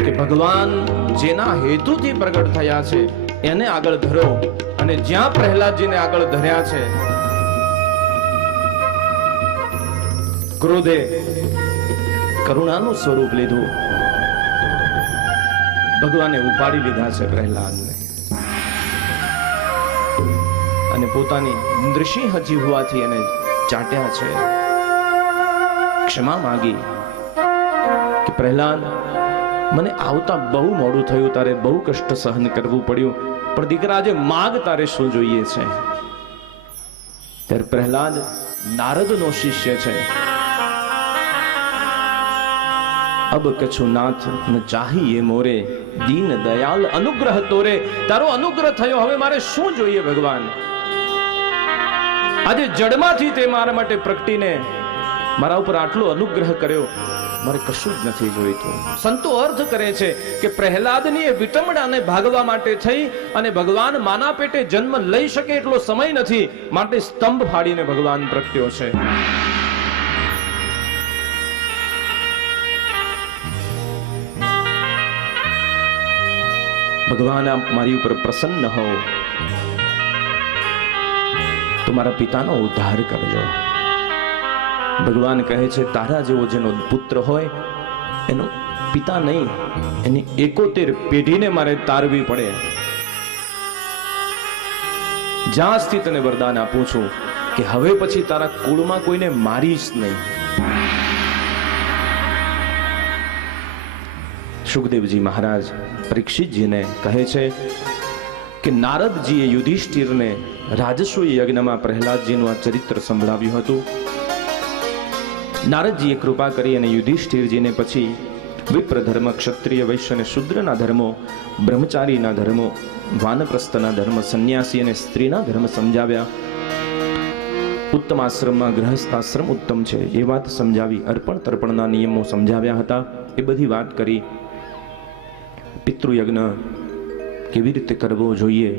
કે ભગવાન જેના હેતુથી પ્રગટ થયા છે એને આગળ ધરો. અને જ્યાં પ્રહલાદજીને આગળ ધર્યા છે ક્રોધે કરુણાનું સ્વરૂપ લીધું. ભગવાને ઉપાડી લીધા છે પ્રહલાદને અને પોતાની નૃસિંહ જીહવાથી એને ચાટ્યા છે. ક્ષમા માંગી કે પ્રહલાદ, મને આવતા બહુ મોડું થયું, તારે બહુ કષ્ટ સહન કરવું પડ્યું, પણ દીકરા આજે માગ તારે શું જોઈએ છે? ત્યારે પ્રહલાદ નારદનો શિષ્ય છે. અબ કછુ નાથ ન ચાહીએ મોરે, દીન દયાલ અનુગ્રહ તોરે. તારો અનુગ્રહ થયો, હવે મારે શું જોઈએ ભગવાન? આજે જડમાંથી તે મારા માટે પ્રગટીને મારા ઉપર આટલો અનુગ્રહ કર્યો, મારે કશું જ નથી જોઈતું. સંતો અર્થ કરે છે કે પ્રહલાદની એ વિટમડાને ભાગવા માટે થઈ અને ભગવાન માના પેટે જન્મ લઈ શકે એટલો સમય નથી, માટે સ્તંભ ફાડીને ભગવાન પ્રગટ્યો છે. ભગવાન આપ મારી ઉપર પ્રસન્ન હો તો મારા પિતાનો ઉદ્ધાર કરજો. ભગવાન કહે છે તારા જેવો જેનો પુત્ર હોય એનો પિતા નહીં, એની 71 પેઢીને મારે તારવી પડે. જ્યાં સ્થિત તને વરદાન આપું છું કે હવે પછી તારા કુળમાં કોઈને મારીશ નહીં. સુખદેવજી મહારાજ પરીક્ષિતજીને કહે છે કે નારદજીએ યુધિષ્ઠિરને રાજસૂય યજ્ઞમાં પ્રહલાદજીનું આ ચરિત્ર સંભળાવ્યું હતું. નારદજીએ કૃપા કરી અને યુધિષ્ઠિરજીને પછી વિપ્ર ધર્મ, ક્ષત્રિય, વૈશ્ય અને શૂદ્રના ધર્મો, બ્રહ્મચારીના ધર્મો, વાનપ્રસ્થના ધર્મ, સંન્યાસી અને સ્ત્રીના ધર્મ સમજાવ્યા. ઉત્તમ આશ્રમમાં ગ્રહસ્થાશ્રમ ઉત્તમ છે એ વાત સમજાવી. અર્પણ તર્પણના નિયમો સમજાવ્યા હતા, એ બધી વાત કરી. પિતૃયજ્ઞ કેવી રીતે કરવો જોઈએ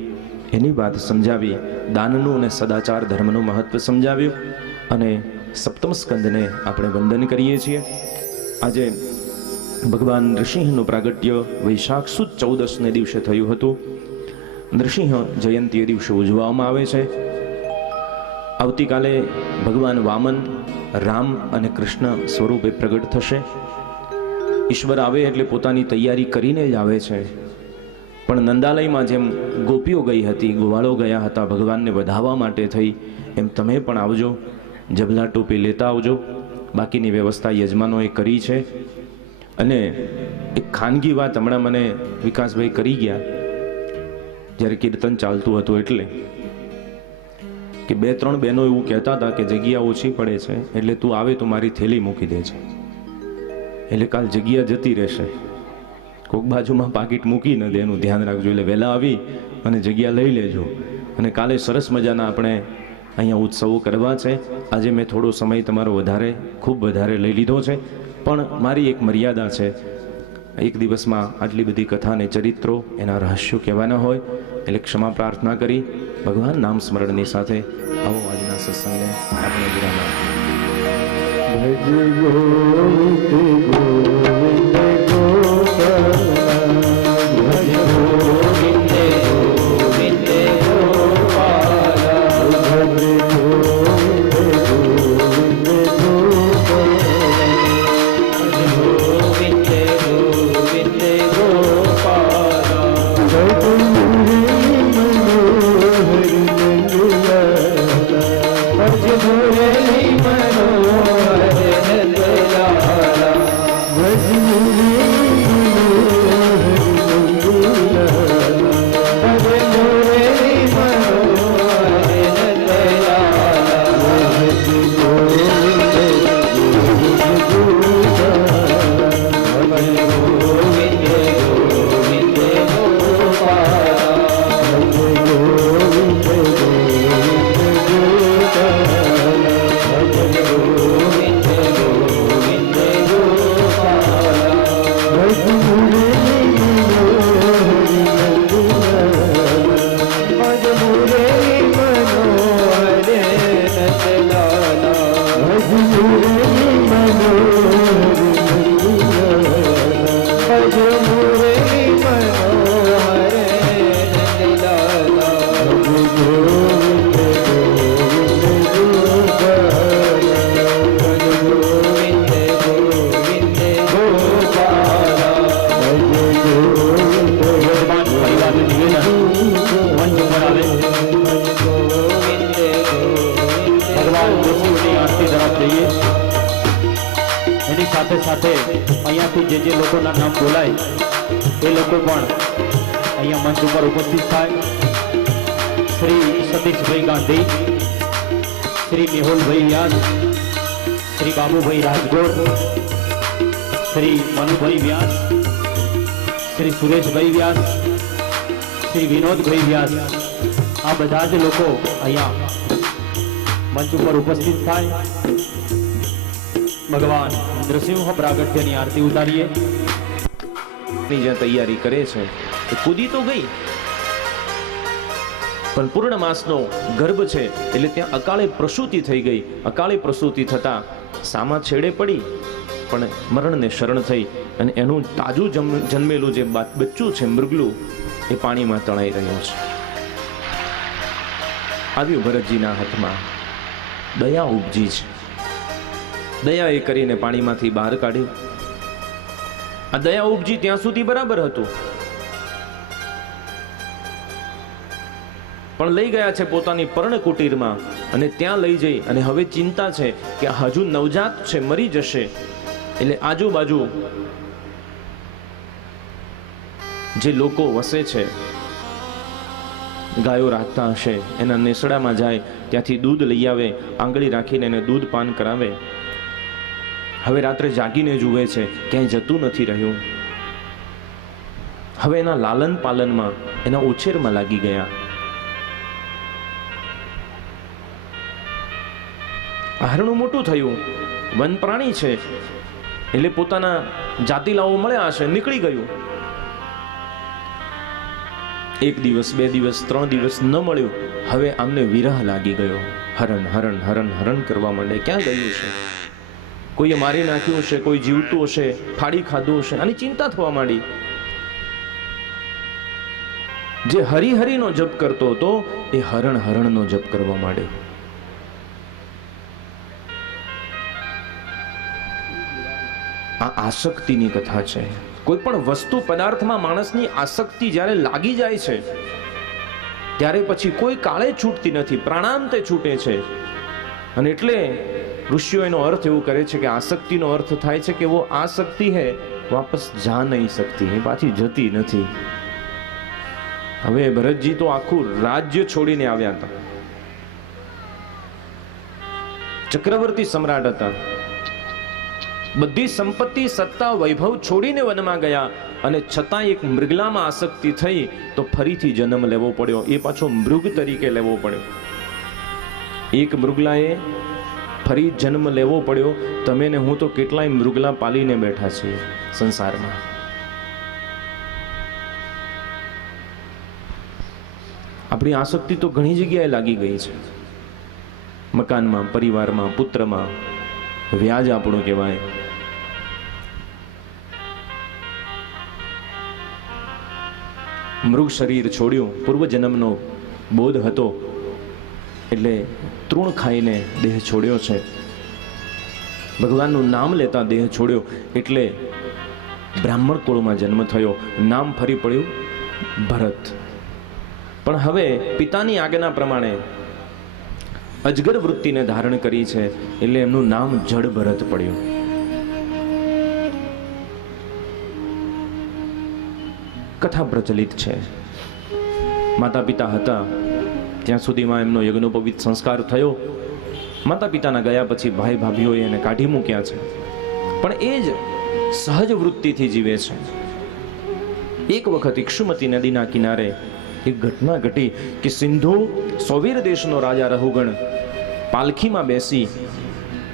એની વાત સમજાવી. દાનનું અને સદાચાર ધર્મનું મહત્વ સમજાવ્યું. અને સપ્તમ સ્કંદને આપણે વંદન કરીએ છીએ. આજે ભગવાન નૃસિંહનું પ્રાગટ્ય વૈશાખ સુદ 14ને દિવસે થયું હતું. નૃસિંહ જયંતિ એ દિવસે ઉજવવામાં આવે છે. આવતીકાલે ભગવાન વામન, રામ અને કૃષ્ણ સ્વરૂપે પ્રગટ થશે. ઈશ્વર આવે એટલે પોતાની તૈયારી કરીને જ આવે છે. પણ નંદાલયમાં જેમ ગોપીઓ ગઈ હતી, ગોવાળો ગયા હતા ભગવાનને વધાવવા માટે થઈ, એમ તમે પણ આવજો. જબલા ટોપી લેતા આવજો. બાકીની વ્યવસ્થા યજમાનોએ કરી છે. અને એક ખાનગી વાત હમણાં મને વિકાસભાઈ કરી ગયા જ્યારે કીર્તન ચાલતું હતું, એટલે કે 2-3 બહેનો એવું કહેતા હતા કે જગ્યા ઓછી પડે છે એટલે તું આવે તો મારી થેલી મૂકી દે છે, એટલે કાલ જગ્યા જતી રહેશે. કોક બાજુમાં પાકીટ મૂકી ન દે, એનું ધ્યાન રાખજો. એટલે વહેલા આવી અને જગ્યા લઈ લેજો. અને કાલે સરસ મજાના આપણે અહીંયા ઉત્સવો કરવા છે. આજે મેં થોડો સમય તમારો ખૂબ વધારે લઈ લીધો છે, પણ મારી એક મર્યાદા છે. એક દિવસમાં આટલી બધી કથા અને ચરિત્રો, એના રહસ્યો કહેવાના હોય, એટલે ક્ષમા પ્રાર્થના કરી ભગવાન નામ સ્મરણની સાથે આવો આજના સત્સંગને આપણે વિરામ આપીએ. ભજ ગોવિંદ ગોવિંદ ગોપાલ, ભજ ગોવિંદ ગોવિંદ ગોપાલ, ભજ ગોવિંદ ગોવિંદ ગોપાલ, ભજ ગોવિંદ ગોવિંદ ગોપાલ, ભજ મુરલી મનોહર નંદલાલા, ભજ મુરલી મનોહર નંદલાલા, ભજ મુરલી મનોહર સાથે સાથે અહીંયાથી જે લોકોના નામ બોલાય એ લોકો પણ અહીંયા મંચ ઉપર ઉપસ્થિત થાય. શ્રી સતીશભાઈ ગાંધી, શ્રી મેહુલભાઈ યાદ, શ્રી બાબુભાઈ રાજગોર, શ્રી મનુભાઈ વ્યાસ, શ્રી સુરેશભાઈ વ્યાસ, શ્રી વિનોદભાઈ વ્યાસ, આ બધા જ લોકો અહીંયા મંચ ઉપર ઉપસ્થિત થાય. ભગવાન નૃસિંહ પ્રાગટ્યની આરતી ઉતારીએ. જ્યાં તૈયારી કરે છે એ કૂદી તો ગઈ, પણ પૂર્ણ માસનો ગર્ભ છે એટલે ત્યાં અકાળે પ્રસૂતિ થઈ ગઈ. અકાળે પ્રસૂતિ થતા સામા છેડે પડી, પણ મરણને શરણ થઈ અને એનું તાજું જન્મેલું જે બચ્ચું છે મૃગલું એ પાણીમાં તણાઈ રહ્યું છે. આવ્યું ભરતજીના હાથમાં, દયા ઉપજી છે. દયા એ કરીને પાણીમાંથી બહાર કાઢ્યું. આ દયા ઉપજી ત્યાં સુધી બરાબર હતું, પણ લઈ ગયા છે પોતાની પર્ણ કુટીરમાં અને ત્યાં લઈ જઈ અને હવે ચિંતા છે કે હજુ નવજાત છે, મરી જશે. એટલે આજુબાજુ જે લોકો વસે છે, ગાયો રાખતા હશે, એના નેસડામાં જાય, ત્યાંથી દૂધ લઈ આવે, આંગળી રાખીને એને દૂધ પાન કરાવે. હવે રાત્રે જાગીને જુએ છે, ક્યાંય જતું નથી રહ્યું. હવે એના લાલન પાલનમાં, એના ઉછેરમાં લાગી ગયા. હરણું મોટું થયું, વન પ્રાણી છે એટલે પોતાના જાતિલાઓ મળ્યા હશે, નીકળી ગયું. 1 દિવસ 2 દિવસ 3 દિવસ ન મળ્યું, હવે આમને વિરહ લાગી ગયો. હરણ હરણ હરણ હરણ કરવા માંડે. ક્યાં ગયું છે? કોઈએ મારી નાખ્યું હશે, કોઈ જીવતું હશે, ફાડી ખાધું હશે, આની ચિંતા થવા માંડી. જે હરિહરિનો જપ કરતો હતો એ હરણ હરણનો જપ કરવા માંડ્યો. આ આસક્તિની કથા છે. કોઈ પણ વસ્તુ પદાર્થમાં માણસની આસક્તિ જ્યારે લાગી જાય છે ત્યારે પછી કોઈ કાળે છૂટતી નથી, પ્રાણાંતે છૂટે છે. અને એટલે ઋષિઓ એનો અર્થ એવું કરે છે કે આસક્તિનો અર્થ થાય છે કે વો આસક્તિ હે વાપસ જા નહીં શકતી, એ પાછી જતી નથી. હવે ભરતજી તો આખું રાજ્ય છોડીને આવ્યા હતા. ચક્રવર્તી સમ્રાટ હતા. બધી સંપત્તિ, સત્તા, વૈભવ છોડીને વનમાં ગયા અને છતાં એક મૃગલામાં આસક્તિ થઈ તો ફરીથી જન્મ લેવો પડ્યો. એ પાછો મૃગ તરીકે લેવો પડ્યો. એક મૃગલાએ ફરી જન્મ લેવો પડ્યો. તમે ને હું તો કેટલાય મૃગલા પાલીને બેઠા છીએ સંસારમાં. આપણી આસક્તિ તો ઘણી જગ્યાએ લાગી ગઈ છે. મકાનમાં, પરિવારમાં, પુત્રમાં. વ્યાજ આપણું કહેવાય. મૃગ શરીર છોડ્યું, પૂર્વજન્મનો બોધ હતો એટલે તૃણ ખાઈને દેહ છોડ્યો છે. ભગવાનનું નામ લેતા દેહ છોડ્યો એટલે બ્રાહ્મણ કુળમાં જન્મ થયો. નામ ફરી પડ્યું ભરત. પણ હવે પિતાની આજ્ઞા પ્રમાણે અજગર વૃત્તિને ધારણ કરી છે એટલે એમનું નામ જડ ભરત પડ્યું. કથા પ્રચલિત છે. માતા પિતા હતા ત્યાં સુધીમાં એમનો યજ્ઞોપવિત સંસ્કાર થયો. માતા પિતાના ગયા પછી ભાઈ ભાભીઓએ એને કાઢી મૂક્યા છે, પણ એ જ સહજ વૃત્તિથી જીવે છે. એક વખત ઇક્ષુમતી નદીના કિનારે એક ઘટના ઘટી કે સિંધુ સોવીર દેશનો રાજા રહુગણ પાલખીમાં બેસી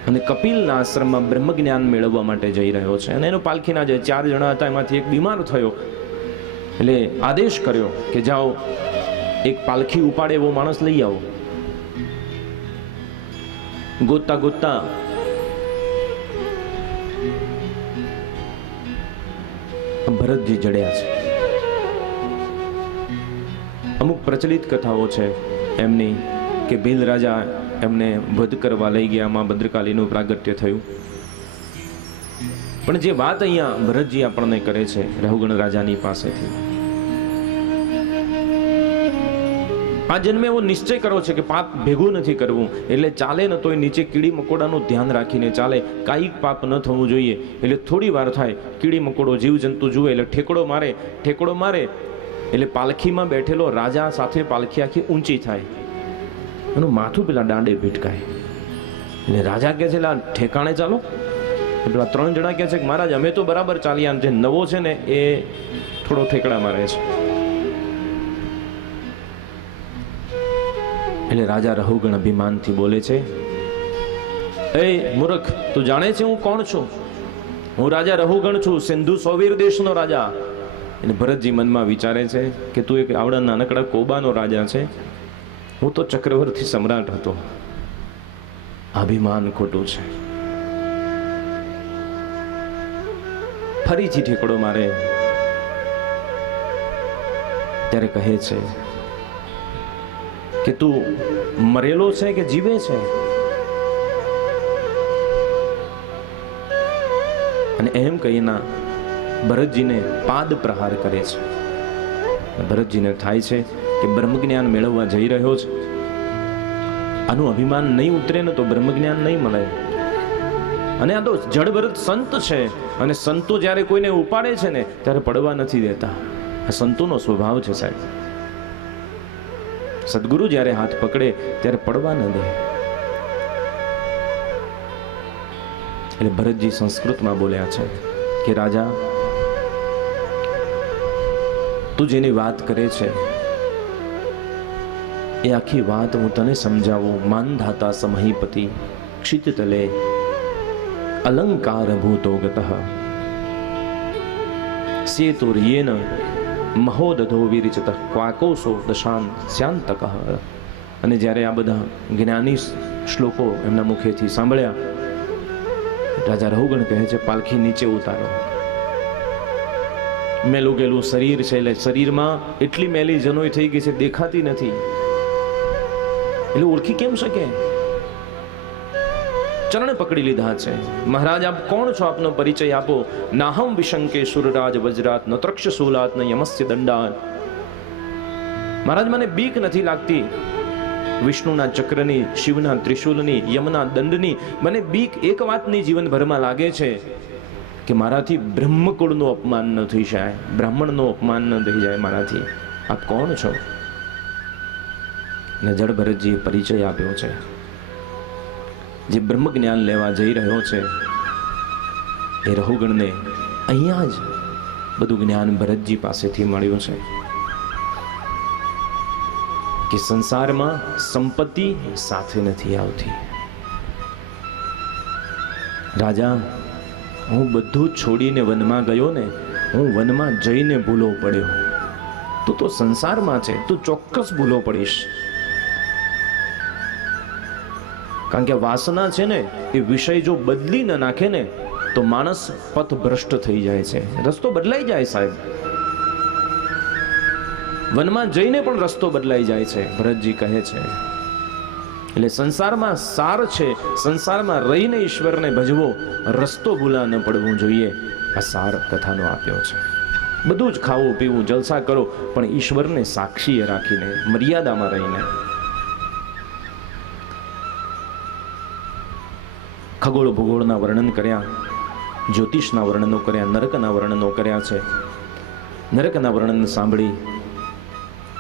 અને કપિલના આશ્રમમાં બ્રહ્મજ્ઞાન મેળવવા માટે જઈ રહ્યો છે. અને એનો પાલખીના જે 4 જણા હતા એમાંથી એક બીમાર થયો એટલે આદેશ કર્યો કે જાઓ એક પાલખી ઉપાડે એવો માણસ લઈ આવો. ગોતતા ગોતતા ભરતજી જડ્યા છે. અમુક પ્રચલિત કથાઓ છે એમની કે ભીલ રાજા એમને વધ કરવા લઈ ગયા, માં ભદ્રકાલીનું પ્રાગટ્ય થયું. પણ જે વાત અહીંયા ભરતજી આપણને કરે છે રહુગણ રાજાની પાસેથી, આ જન્મે એવો નિશ્ચય કરો છે કે પાપ ભેગું નથી કરવું. એટલે ચાલે ન તોય નીચે કીડી મકોડાનું ધ્યાન રાખીને ચાલે. કાંઈક પાપ ન થવું જોઈએ. એટલે થોડી વાર થાય કીડી મકોડો જીવજંતુ જુએ એટલે ઠેકડો મારે એટલે પાલખીમાં બેઠેલો રાજા સાથે પાલખી આખી ઊંચી થાય, એનું માથું પેલા દાંડે ભીટકાય. એટલે રાજા કહે છે ઠેકાણે ચાલો. પેલા 3 જણા કહે છે કે મહારાજ અમે તો બરાબર ચાલ્યા, જે નવો છે ને એ થોડો ઠેકડા મારે છે. એટલે રાજા રહુગણ અભિમાનથી બોલે છે, એ મૂર્ખ, તું જાણે છે હું કોણ છું? હું રાજા રહુગણ છું, સિંધુ સોવીર દેશનો રાજા. એટલે ભરતજી મનમાં વિચારે છે કે તું એક આવડા નાનકડા કોબાનો રાજા છે, હું તો ચક્રવર્તી સમ્રાટ હતો. અભિમાન ખોટું છે. ફરીથી ઠેકડો મારે ત્યારે કહે છે કે તું મરેલો છે કે જીવે છે? અને એમ કહીને ભરતજીને પાદ પ્રહાર કરે છે. ભરતજીને થાય છે કે બ્રહ્મજ્ઞાન મેળવવા જઈ રહ્યો છે, આનું અભિમાન નહીં ઉતરે ને તો બ્રહ્મજ્ઞાન નહીં મળે. અને આ તો જડભરત સંત છે, અને સંતો જ્યારે કોઈને ઉપાડે છે ને ત્યારે પડવા નથી દેતા. આ સંતોનો સ્વભાવ છે સાહેબ. સદગુરુ જ્યારે હાથ પકડે ત્યારે પડવા ન દે. એટલે ભરતજી સંસ્કૃતમાં બોલ્યા છે કે રાજા, તું જેની વાત કરે છે એ આખી વાત હું તને સમજાવું. માનધાતા સમહીપતિ ક્ષિતતલે અલંકાર ભૂતો ગતઃ સેતુર્યેન મહોદધો વિરિચત ક્વાકોસો દશાન સ્યાંતકઃ. અને જ્યારે આ બધા જ્ઞાની શ્લોકો એમના મુખેથી સાંભળ્યા, રાજા રહુગણ કહે છે પાલખી નીચે ઉતારો. મેલું ગેલું શરીર છે, એટલે શરીરમાં એટલી મેલી જનોઈ થઈ ગઈ છે, દેખાતી નથી. એટલે ઓળખી કેમ શકે? ચરણ પકડી લીધા છે. મહારાજ આપ કોણ છો? આપનો પરિચય આપો. નાહમ વિશંકે સુરરાજ વજ્રાત ન ત્રક્ષ શૂલાત ન યમસ્ય દંડાત. મહારાજ મને બીક નથી લાગતી વિષ્ણુના ચક્રની, શિવના ત્રિશૂલની, યમના દંડની. મને બીક એક વાતની જીવનભરમાં લાગે છે કે મારાથી બ્રહ્મકુળનું અપમાન ન થઈ જાય, બ્રાહ્મણનું અપમાન ન થઈ જાય મારાથી. આપ કોણ છો? ને જડભરતજીએ પરિચય આપ્યો છે. જે બ્રહ્મ જ્ઞાન લેવા જઈ રહ્યો છે એ રહુગણને અહીંયા જ બધું જ્ઞાન ભરતજી પાસેથી મળ્યું છે કે સંસારમાં સંપત્તિ સાથે નથી આવતી. રાજા, હું બધું છોડીને વનમાં ગયો ને, હું વનમાં જઈને ભૂલો પડ્યો. તું તો સંસારમાં છે, તું ચોક્કસ ભૂલો પડીશ. કારણ કે વાસના છે ને એ વિષય જો બદલી ન નાખે ને તો માણસ પથ ભ્રષ્ટ થઈ જાય છે, રસ્તો બદલાઈ જાય સાહેબ. વનમાં જઈને પણ રસ્તો બદલાઈ જાય છે, ભરતજી કહે છે. એટલે સંસારમાં સાર છે, સંસારમાં રહીને ઈશ્વરને ભજવો, રસ્તો ભૂલા ન પડવું જોઈએ. આ સાર કથાનો આપ્યો છે. બધું જ ખાવું પીવું જલસા કરો, પણ ઈશ્વરને સાક્ષીએ રાખીને, મર્યાદામાં રહીને. ખગોળ ભૂગોળના વર્ણન કર્યા, જ્યોતિષના વર્ણનો કર્યા, નરકના વર્ણનો કર્યા છે. નરકના વર્ણન સાંભળી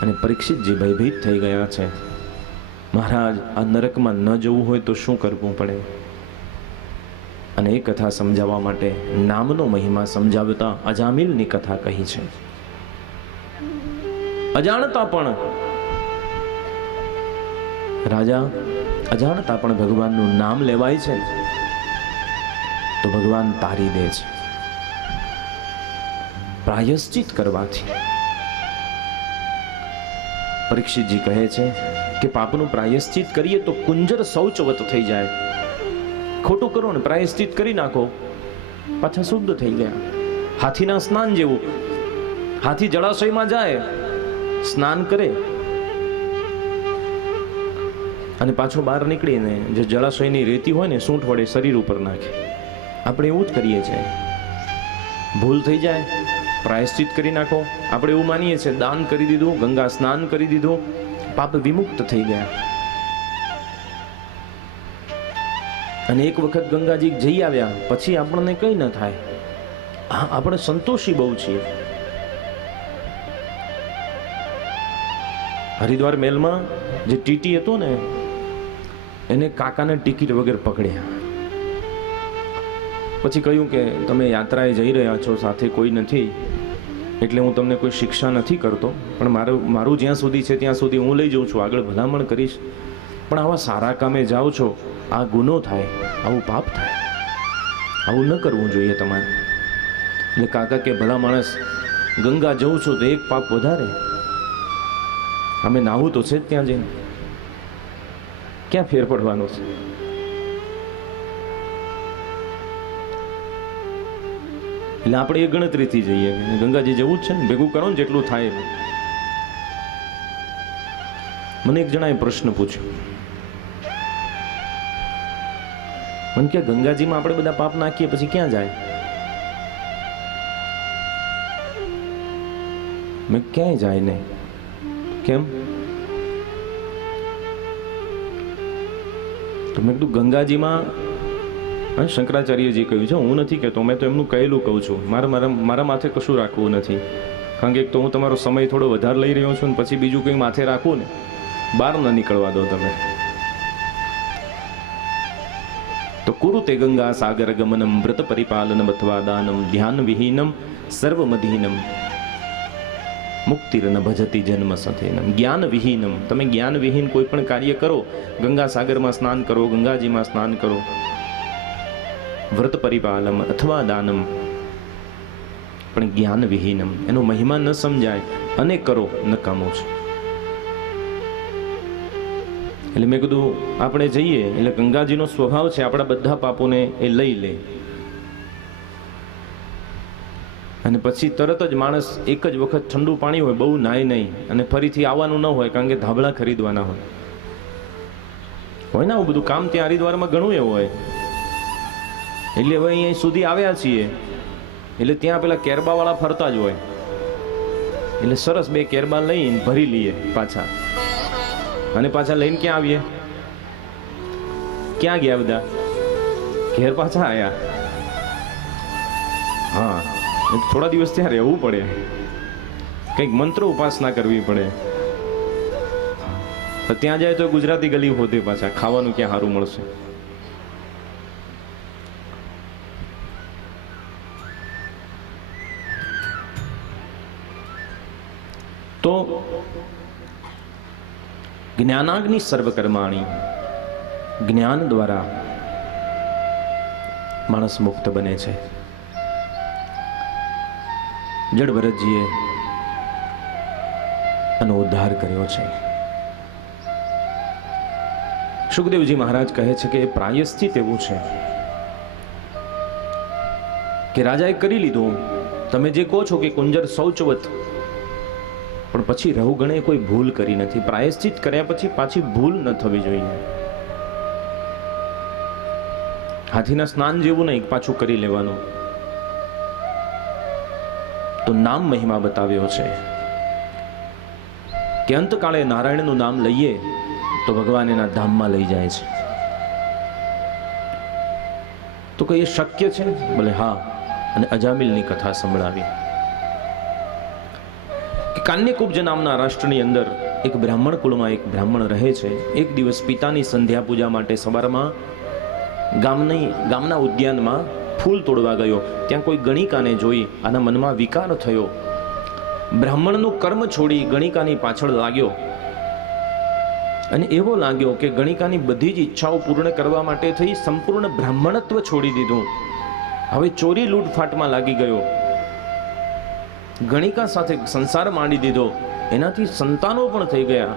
અને પરીક્ષિતજી ભયભીત થઈ ગયા છે. મહારાજ, આ નરકમાં ન જવું હોય તો શું કરવું પડે? અને એ કથા સમજાવવા માટે નામનો મહિમા સમજાવતા અજામિલની કથા કહી છે. અજાણતા પણ રાજા, અજાણતા પણ ભગવાનનું નામ લેવાય છે તો ભગવાન તારી દે છે પ્રાયશ્ચિત કરવાથી. પરીક્ષિતજી કહે છે કે પાપનું પ્રાયશ્ચિત કરીએ તો કુંજર શૌચવત થઈ જાય. ખોટું કરો ને પ્રાયશ્ચિત કરી નાખો, પાછા શુદ્ધ થઈ ગયા. હાથીના સ્નાન જેવું. હાથી જળાશયમાં જાય, સ્નાન કરે અને પાછો બહાર નીકળીને જે જળાશયની રેતી હોય ને સૂંઠ વડે શરીર ઉપર નાખે. આપણે એવું જ કરીએ છીએ. ભૂલ થઈ જાય, પ્રાયશ્ચિત કરી નાખો. આપણે એવું માનીએ છીએ દાન કરી દીધું, ગંગા સ્નાન કરી દીધું, પાપ વિમુક્ત થઈ ગયા. અને એક વખત ગંગાજી જઈ આવ્યા પછી આપણને કંઈ ન થાય. આપણે સંતોષી બહુ છીએ. હરિદ્વાર મેલમાં જે ટીટી હતો ને એને કાકાને ટિકિટ વગર પકડ્યા. પછી કહ્યું કે તમે યાત્રાએ જઈ રહ્યા છો, સાથે કોઈ નથી, એટલે હું તમને કોઈ શિક્ષા નથી કરતો, પણ મારું જ્યાં સુધી છે ત્યાં સુધી હું લઈ જાઉં છું, આગળ ભલામણ કરીશ. પણ આવા સારા કામે જાઓ છો, આ ગુનો થાય, આવું પાપ થાય, આવું ન કરવું જોઈએ તમારે. એટલે કાકા કે ભલા માણસ, ગંગા જઉં છું તો એક પાપ વધારે, અમે નાહવું તો છે જ ત્યાં જઈને, ક્યાં ફેર પડવાનો છે? એટલે આપણે એ ગણતરીથી જઈએ, ગંગાજી જવું જ છે ને, ભેગું કરો ને જેટલું થાય. મને એક જણાએ પ્રશ્ન પૂછ્યો, મને કે ગંગાજીમાં આપણે બધા પાપ નાખીએ પછી ક્યાં જાય? મેં ક્યાંય જાય નહીં. કેમ? તો મેં કીધું ગંગાજીમાં શંકરાચાર્યજી કહ્યું છે, હું નથી કહેતો, મેં તો એમનું કહેલું કહું છું. મારા માથે કશું રાખવું નથી, કારણ કે એક તો હું તમારો સમય થોડો વધારે લઈ રહ્યો છું, ને પછી બીજું કંઈ માથે રાખવું ને, બહાર ન નીકળવા દો તમે. તો કુરુતે ગંગા સાગર ગમનમ વ્રત પરિપાલનમ અથવા દાનમ ધ્યાન વિહીનમ સર્વમધીનમ મુક્તિર ન ભજતી જન્મ સથેનમ. જ્ઞાન વિહીનમ, તમે જ્ઞાન વિહીન કોઈ પણ કાર્ય કરો, ગંગા સાગરમાં સ્નાન કરો, ગંગાજીમાં સ્નાન કરો, વ્રત પરિપાલમ અથવા દાનમ, પણ જ્ઞાન વિહીનમ, એનો મહિમા ન સમજાય અને કરો, નકામો છે. એટલે મેં કીધું આપણે જઈએ એટલે ગંગાજીનો સ્વભાવ છે આપણા બધા પાપોને એ લઈ લે, અને પછી તરત જ માણસ એક જ વખત ઠંડુ પાણી હોય, બહુ નાય નહીં, અને ફરીથી આવવાનું ન હોય, કારણ કે ધાબળા ખરીદવાના હોય ને આવું બધું કામ ત્યાં હરિદ્વારમાં ઘણું એવું હોય. એટલે હવે અહીંયા સુધી આવ્યા છીએ એટલે ત્યાં પેલા કેરબાવાળા ફરતા જ હોય, એટલે સરસ બે કેરબા લઈને ભરી લઈએ પાછા, અને પાછા લઈને ક્યાં આવીએ? ક્યાં ગયા બધા? ઘેર પાછા આવ્યા. હા, થોડા દિવસ ત્યાં રહેવું પડે, કંઈક મંત્ર ઉપાસના કરવી પડે. ત્યાં જાય તો ગુજરાતી ગલી હોતે પાછા, ખાવાનું ક્યાં સારું મળશે? તો જ્ઞાનાગ્નિ સર્વકર્માણી, જ્ઞાન દ્વારા માણસ મુક્ત બને છે. જડભરતજીએ આનો ઉદ્ધાર કર્યો છે. સુખદેવજી મહારાજ કહે છે કે પ્રાયશ્ચિત એવું છે કે રાજાએ કરી લીધું, તમે જે કહો છો કે કુંજર શૌચવત, પણ પછી રહુગણે કોઈ ભૂલ કરી નથી. પ્રાયશ્ચિત કર્યા પછી પાછી ભૂલ ન થવી જોઈએ. હાથીના સ્નાન જેવું નહીં, પાછું કરી લેવાનું. તો નામ મહિમા બતાવ્યો છે કે અંતકાળે નારાયણનું નામ લઈએ તો ભગવાન એના ધામમાં લઈ જાય છે. તો કઈ એ શક્ય છે? બોલે હા. અને અજામિલની કથા સંભળાવી કે કાન્યકુબ્જ નામના રાષ્ટ્રની અંદર એક બ્રાહ્મણ કુળમાં એક બ્રાહ્મણ રહે છે. એક દિવસ પિતાની સંધ્યા પૂજા માટે સવારમાં ગામના ઉદ્યાનમાં ફૂલ તોડવા ગયો. ત્યાં કોઈ ગણિકાને જોઈ આના મનમાં વિકાર થયો. બ્રાહ્મણનું કર્મ છોડી ગણિકાની પાછળ લાગ્યો, અને એવો લાગ્યો કે ગણિકાની બધી જ ઈચ્છાઓ પૂર્ણ કરવા માટે થઈ સંપૂર્ણ બ્રાહ્મણત્વ છોડી દીધું. હવે ચોરી લૂંટફાટમાં લાગી ગયો, ગણિકા સાથે સંસાર માંડી દીધો, એનાથી સંતાનો પણ થઈ ગયા.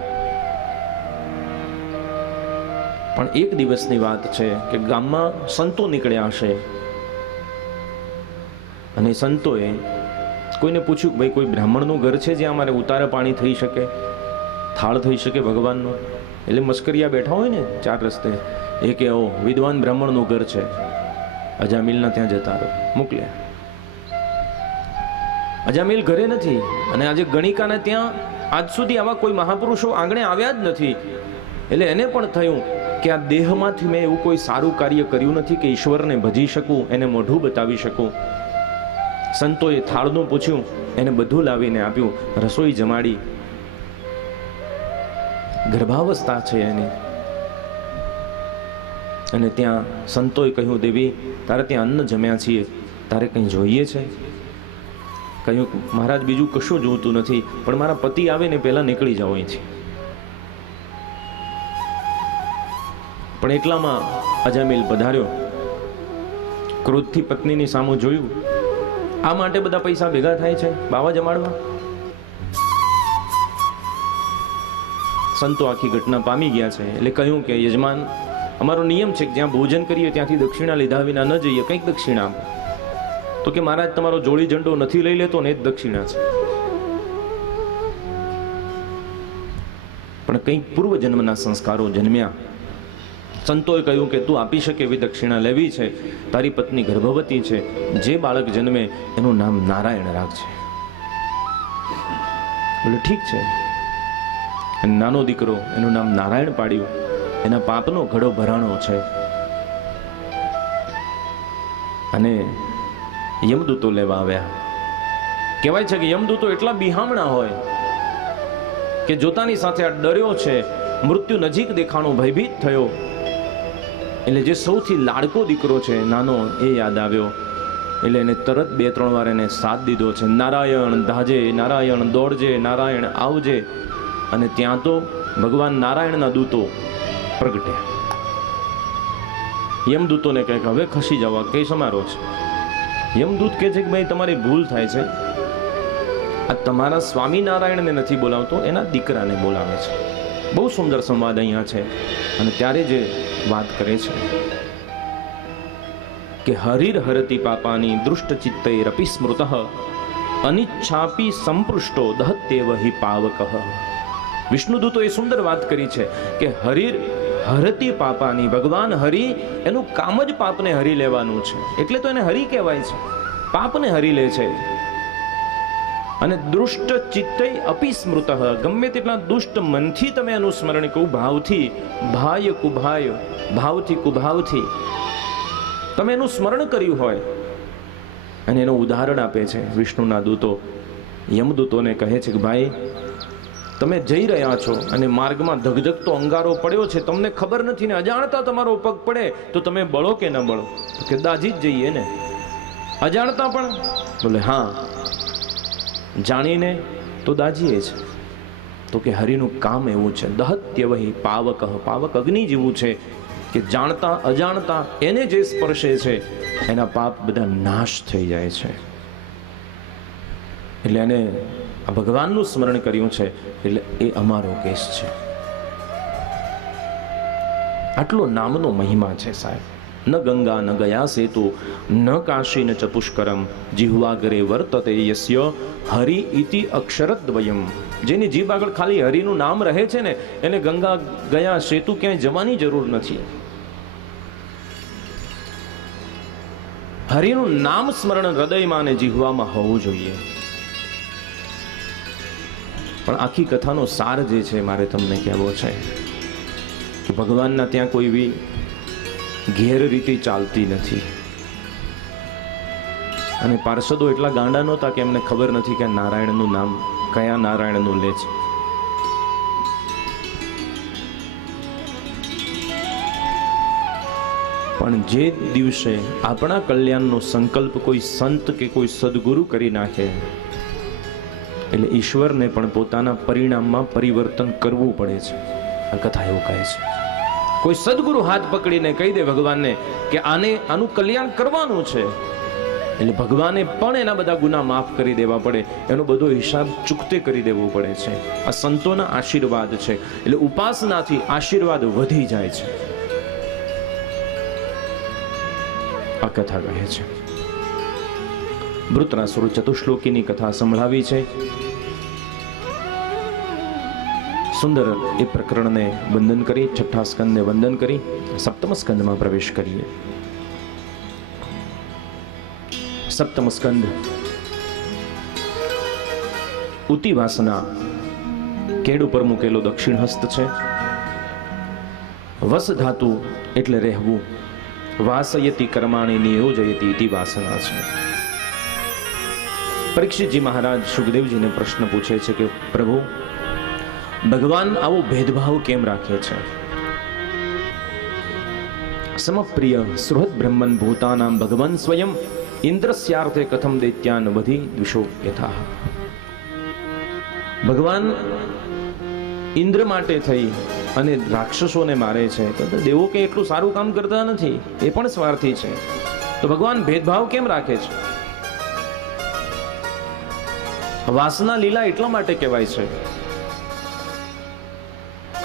પણ એક દિવસની વાત છે કે ગામમાં સંતો નીકળ્યા હશે, અને સંતોએ કોઈને પૂછ્યું કે ભાઈ કોઈ બ્રાહ્મણનું ઘર છે જ્યાં અમારે ઉતારા પાણી થઈ શકે, થાળ થઈ શકે ભગવાનનો? એટલે મસ્કરિયા બેઠા હોય ને ચાર રસ્તે, એ કે ઓ વિદ્વાન બ્રાહ્મણનું ઘર છે, અજામિલના ત્યાં જતા રહો. મોકલ્યા. અજામિલ ઘરે નથી, અને આજે ગણિકાને ત્યાં આજ સુધી આવા કોઈ મહાપુરુષો આંગણે આવ્યા જ નથી. એટલે એને પણ થયું કે આ દેહમાંથી મેં એવું કોઈ સારું કાર્ય કર્યું નથી કે ઈશ્વરને ભજી શકું, એને મોઢું બતાવી શકું. સંતોએ થાળનું પૂછ્યું, એને બધું લાવીને આપ્યું, રસોઈ જમાડી. ગર્ભાવસ્થા છે એની, અને ત્યાં સંતોએ કહ્યું, દેવી તારે ત્યાં અન્ન જમ્યા છીએ, તારે કંઈ જોઈએ છે? કહ્યું, મહારાજ બીજું કશું જોતું નથી, પણ મારા પતિ આવે ને પહેલાં નીકળી જાઓ અહીંથી. પણ એટલામાં અજામિલ પધાર્યો, ક્રોધથી પત્નીની સામું જોયું. આ માટે બધા પૈસા ભેગા થાય છે બાવા જમાડવા? સંતો આખી ઘટના પામી ગયા છે. એટલે કહ્યું કે યજમાન, અમારો નિયમ છે કે જ્યાં ભોજન કરીએ ત્યાંથી દક્ષિણા લીધા વિના ન જઈએ, કંઈક દક્ષિણા આપો. તો કે મહારાજ તમારો જોડી ઝંડો નથી લઈ લેતો ને એ જ દક્ષિણા છે. પણ કંઈક પૂર્વ જન્મના સંસ્કારો જન્મ્યા. સંતોએ કહ્યું કે તું આપી શકે એવી દક્ષિણા લેવી છે, તારી પત્ની ગર્ભવતી છે, જે બાળક જન્મે એનું નામ નારાયણ રાખજે. બોલે ઠીક છે. અને નાનો દીકરો, એનું નામ નારાયણ પાડ્યું. એના પાપનો ઘડો ભરાણો છે. અને યમદૂતો લેવા આવ્યા. કહેવાય છે કે યમદૂતો એટલા બિહામણા હોય કે જોતાની સાથે આ ડર્યો છે, મૃત્યુ નજીક દેખાણો, ભયભીત થયો. એટલે જે સૌથી લાડકો દીકરો છે નાનો, એ યાદ આવ્યો. એટલે એને તરત 2-3 વાર એને સાથ દીધો છે. નારાયણ ધાજે, નારાયણ દોડજે, નારાયણ આવજે. અને ત્યાં તો ભગવાન નારાયણના દૂતો પ્રગટ્યા. યમદૂતોને કહે કે હવે ખસી જવા, કઈ સમારોહ છે? યમદૂત કહે છે કે ભાઈ તમારી ભૂલ થાય છે, આ તમારા સ્વામિનારાયણને નથી બોલાવતો, એના દીકરાને બોલાવે છે. બહુ સુંદર સંવાદ અહીંયા છે. અને ત્યારે જે વાત કરે છે કે હરિર હરતિ પાપાની દૃષ્ટ ચિત્તૈરપી સ્મૃતઃ અનિચ્છાપી સંપૃષ્ટો દહત્યેવ હિ પાવકઃ. વિષ્ણુદૂતો એ સુંદર વાત કરી છે કે હરિર હરતિ પાપાની, ભગવાન હરિ એનું કામ જ પાપને હરી લેવાનું છે, એટલે તો એને હરિ કહેવાય છે. પાપને હરી લે છે. અને દુષ્ટ ચિત્તૈ અપી સ્મૃતઃ, ગમે તેટલા દુષ્ટ મનથી તમે એનું સ્મરણ કહું, ભાવથી, ભાય કુભાય, ભાવથી કુભાવથી તમે એનું સ્મરણ કર્યું હોય. અને એનું ઉદાહરણ આપે છે વિષ્ણુના દૂતો. યમદૂતોને કહે છે કે ભાઈ તમે જઈ રહ્યા છો અને માર્ગમાં ધગધગતો અંગારો પડ્યો છે, તમને ખબર નથી ને અજાણતા તમારો પગ પડે તો તમે બળો કે ન બળો? તો કે દાજી જ જઈએ ને. અજાણતા પણ? બોલે હા, જાણીને તો દાજીએ છે. તો કે હરિનું કામ એવું છે, દહત્યવહિ પાવક, પાવક અગ્નિ જેવું છે કે જાણતા અજાણતા એને જે સ્પર્શે છે એના પાપ બધા નાશ થઈ જાય છે. એટલે એને આ ભગવાનનું સ્મરણ કર્યું છે, એટલે એ અમારો કેસ છે. આટલો નામનો મહિમા છે સાહેબ. ન ગંગા ન ગયા સેતુ, ન કાશી ન ચ પુષ્કરમ, જીહ્વાગરે વર્તતે યસ્ય હરિ ઇતિ અક્ષરદ્વયમ. જેની જીભ આગળ ખાલી હરિનું નામ રહે છે ને, એને ગંગા ગયા સેતુ ક્યાંય જવાની જરૂર નથી. હરિનું નામ સ્મરણ હૃદયમાં અને જીહવામાં હોવું જોઈએ. પણ આખી કથાનો સાર જે છે મારે તમને કહેવો છે કે ભગવાનના ત્યાં કોઈ બી ગેરરીતિ ચાલતી નથી. અને પાર્ષદો એટલા ગાંડા નહોતા કે એમને ખબર નથી કે નારાયણનું નામ કયા નારાયણનું લે છે. પણ જે દિવસે આપણા કલ્યાણનો સંકલ્પ કોઈ સંત કે કોઈ સદગુરુ કરી નાખે, એટલે ઈશ્વરને પણ પોતાના પરિણામમાં પરિવર્તન કરવું પડે છે. આ કથા એવું કહે છે. કોઈ સદગુરુ હાથ પકડીને કહી દે ભગવાનને કે આનું કલ્યાણ કરવાનું છે, એટલે ભગવાને પણ એના બધા ગુના માફ કરી દેવા પડે, એનો બધો હિસાબ ચૂકતે કરી દેવો પડે છે. આ સંતોના આશીર્વાદ છે. એટલે ઉપાસનાથી આશીર્વાદ વધી જાય છે. આ કથા કહે છે. વૃત્રાસુર ચતુશ્લોકીની કથા સંભળાવી છે. સુંદર એ પ્રકરણને વંદન કરી, છઠ્ઠા સ્કંદને વંદન કરી સપ્તમ સ્કંદમાં પ્રવેશ કરીએ. સપ્તમ સ્કંદ ઉતિવાસના કેડ ઉપર મૂકેલો દક્ષિણ હસ્ત છે. વસ ધાતુ એટલે રહેવું, વાસયતિ કર્માણી નિયોજયતિ ઇતિ વાસના છે. પરીક્ષિતજી મહારાજ સુખદેવજીને પ્રશ્ન પૂછે છે કે પ્રભુ, ભગવાન આવો ભેદભાવ કેમ રાખે છે? સમપ્રિય સુહૃદ બ્રહ્મન ભૂતાનામ ભગવાન સ્વયં ઇન્દ્રસ્યાર્થે કથમ દૈત્યાન વધી દ્વિષો યથા. ભગવાન ઇન્દ્ર માટે થઈ અને રાક્ષસોને મારે છે, તો દેવો કે એટલું સારું કામ કરતા નથી, એ પણ સ્વાર્થી છે. તો ભગવાન ભેદભાવ કેમ રાખે છે? વાસના લીલા એટલા માટે કહેવાય છે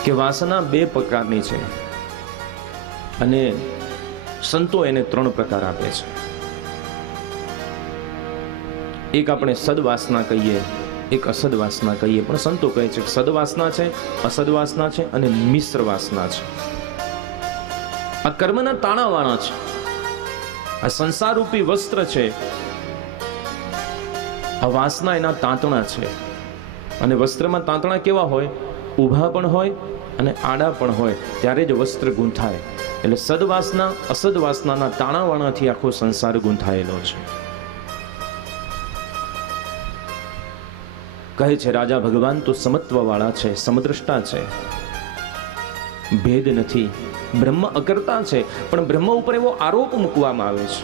કે વાસના બે પ્રકારની છે અને સંતો એને 3 પ્રકાર આપે છે. એક આપણે સદવાસના કહીએ, એક અસદવાસના કહીએ, પણ સંતો કહે છે કે સદવાસના છે, અસદવાસના છે અને મિશ્ર વાસના છે. આ કર્મના તાણાવાણા છે. આ સંસારરૂપી વસ્ત્ર છે, આ વાસના એના તાંતણા છે. અને વસ્ત્રમાં તાંતણા કેવા હોય? ઊભા પણ હોય અને આડા પણ હોય, ત્યારે જ વસ્ત્ર ગૂંથાય. એટલે સદવાસના અસદવાસનાના તાણાવાણાથી આખો સંસાર ગૂંથાયેલો છે. કહે છે રાજા ભગવાન તો સમત્વ વાળા છે, સમદ્રષ્ટા છે, ભેદ નથી. બ્રહ્મ અકર્તા છે, પણ બ્રહ્મ ઉપર એવો આરોપ મૂકવામાં આવે છે.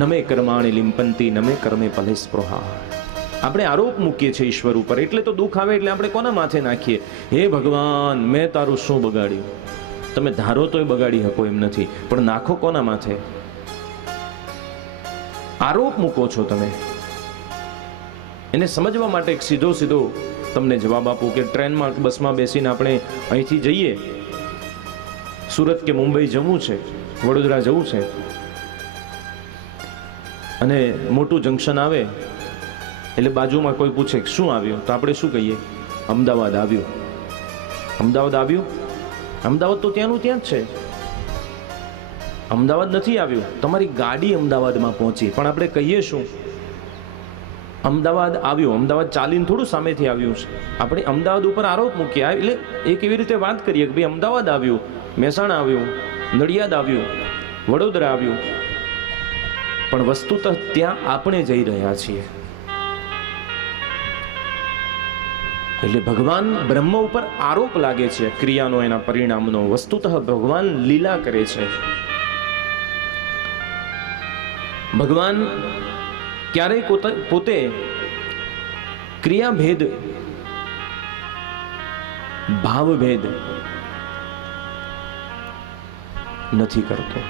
નમે કર્માણી લિંપંતી નમે કર્મે ફલે સ્પૃહા. આપણે આરોપ મૂકીએ છીએ ઈશ્વર ઉપર, એટલે તો દુઃખ આવે એટલે આપણે કોના માથે નાખીએ? હે ભગવાન, મેં તારું શું બગાડ્યું? તમે ધારો તોય બગાડી શકો એમ નથી, પણ નાખો કોના માથે? આરોપ મૂકો છો તમે. એને સમજવા માટે એક સીધો તમને જવાબ આપું કે ટ્રેનમાં બસમાં બેસીને આપણે અહીંથી જઈએ, સુરત કે મુંબઈ જવું છે, વડોદરા જવું છે, અને મોટું જંકશન આવે એટલે બાજુમાં કોઈ પૂછે શું આવ્યું, તો આપણે શું કહીએ? અમદાવાદ આવ્યું. અમદાવાદ આવ્યું? અમદાવાદ તો ત્યાંનું ત્યાં જ છે. અમદાવાદ નથી આવ્યું, તમારી ગાડી અમદાવાદમાં પહોંચી, પણ આપણે કહીએ શું? અમદાવાદ આવ્યું. અમદાવાદ ચાલીને થોડું સામેથી આવ્યું છે. આપણે અમદાવાદ ઉપર આરોપ મૂકીએ, એટલે એ કેવી રીતે વાત કરીએ કે ભાઈ અમદાવાદ આવ્યું, મહેસાણા આવ્યું, નડિયાદ આવ્યું, વડોદરા આવ્યું, પણ વસ્તુતઃ ત્યાં આપણે જઈ રહ્યા છીએ. એટલે ભગવાન બ્રહ્મ ઉપર આરોપ લાગે છે ક્રિયાનો, એના પરિણામનો. વસ્તુતઃ ભગવાન લીલા કરે છે. ભગવાન ક્યારેય પોતે ક્રિયાભેદ, ભાવભેદ નથી કરતો.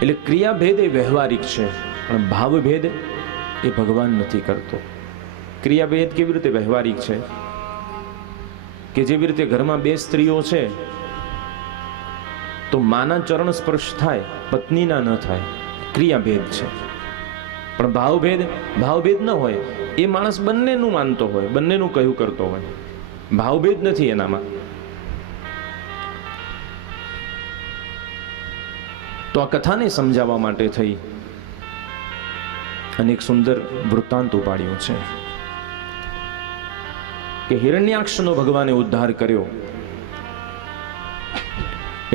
એટલે ક્રિયાભેદ એ વ્યવહારિક છે, પણ ભાવભેદ એ ભગવાન નથી કરતો. ક્રિયાભેદ કેવી રીતે વ્યવહારિક છે? કે જેવી રીતે ઘરમાં બે સ્ત્રીઓ છે તો માના ચરણ સ્પર્શ થાય, પત્નીના ન થાય, ક્રિયાભેદ છે. પણ ભાવભેદ ન હોય. એ માણસ બંનેનું માનતો હોય, બંનેનું કહ્યું કરતો હોય, ભાવભેદ નથી એનામાં. તો આ કથાને સમજાવવા માટે થઈ અને એક સુંદર વૃત્તાંત ઉપાડ્યો છે કે હિરણ્યાક્ષનો ભગવાને ઉદ્ધાર કર્યો,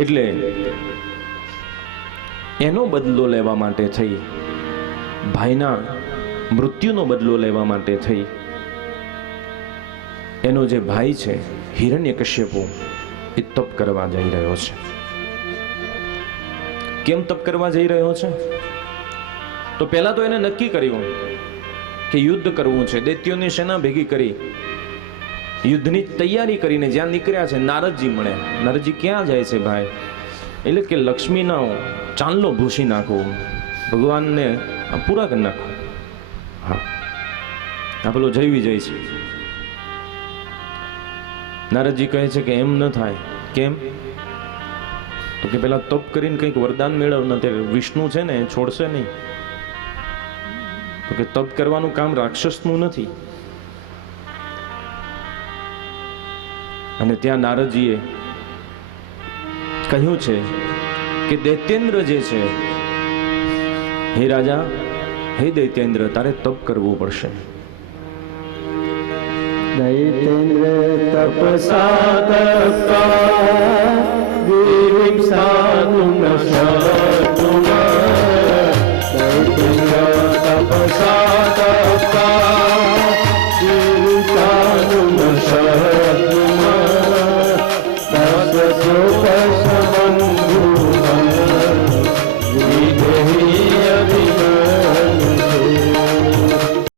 એટલે એનો બદલો લેવા માટે થઈ, ભાઈના મૃત્યુનો બદલો લેવા માટે થઈ, એનો જે ભાઈ છે હિરણ્યકશ્યપુ એ તપ કરવા જઈ રહ્યો છે. કેમ તપ કરવા જઈ રહ્યો છે? તો પહેલા તો એને નક્કી કર્યું કે યુદ્ધ કરવું છે. દૈત્યોની સેના ભેગી કરી, યુદ્ધની તૈયારી કરીને જ્યાં નીકળ્યા છે નારદજી મળ્યા. નારદજી ક્યાં જાય છે ભાઈ? એટલે કે લક્ષ્મીનો ચાંદલો ભૂસી નાખો, ભગવાનને પૂરા કરી નાખો. હા, આ પેલો જય વિજય છે. નારદજી કહે છે કે એમ ન થાય. કેમ? તો કે પેલા તપ કરીને કંઈક વરદાન મેળવના, તે વિષ્ણુ છે ને છોડશે નહીં. તો કે તપ કરવાનું કામ રાક્ષસનું નથી. અને ત્યાં નારદજીએ કહ્યું છે કે દૈત્યેન્દ્ર જે છે, હે રાજા, હે દૈત્યેન્દ્ર, તારે તપ કરવું પડશે. દૈત્યેન્દ્ર તપસા તપ્તા દેવીમ સાનુમ શતુમ. દૈત્યેન્દ્ર તપસા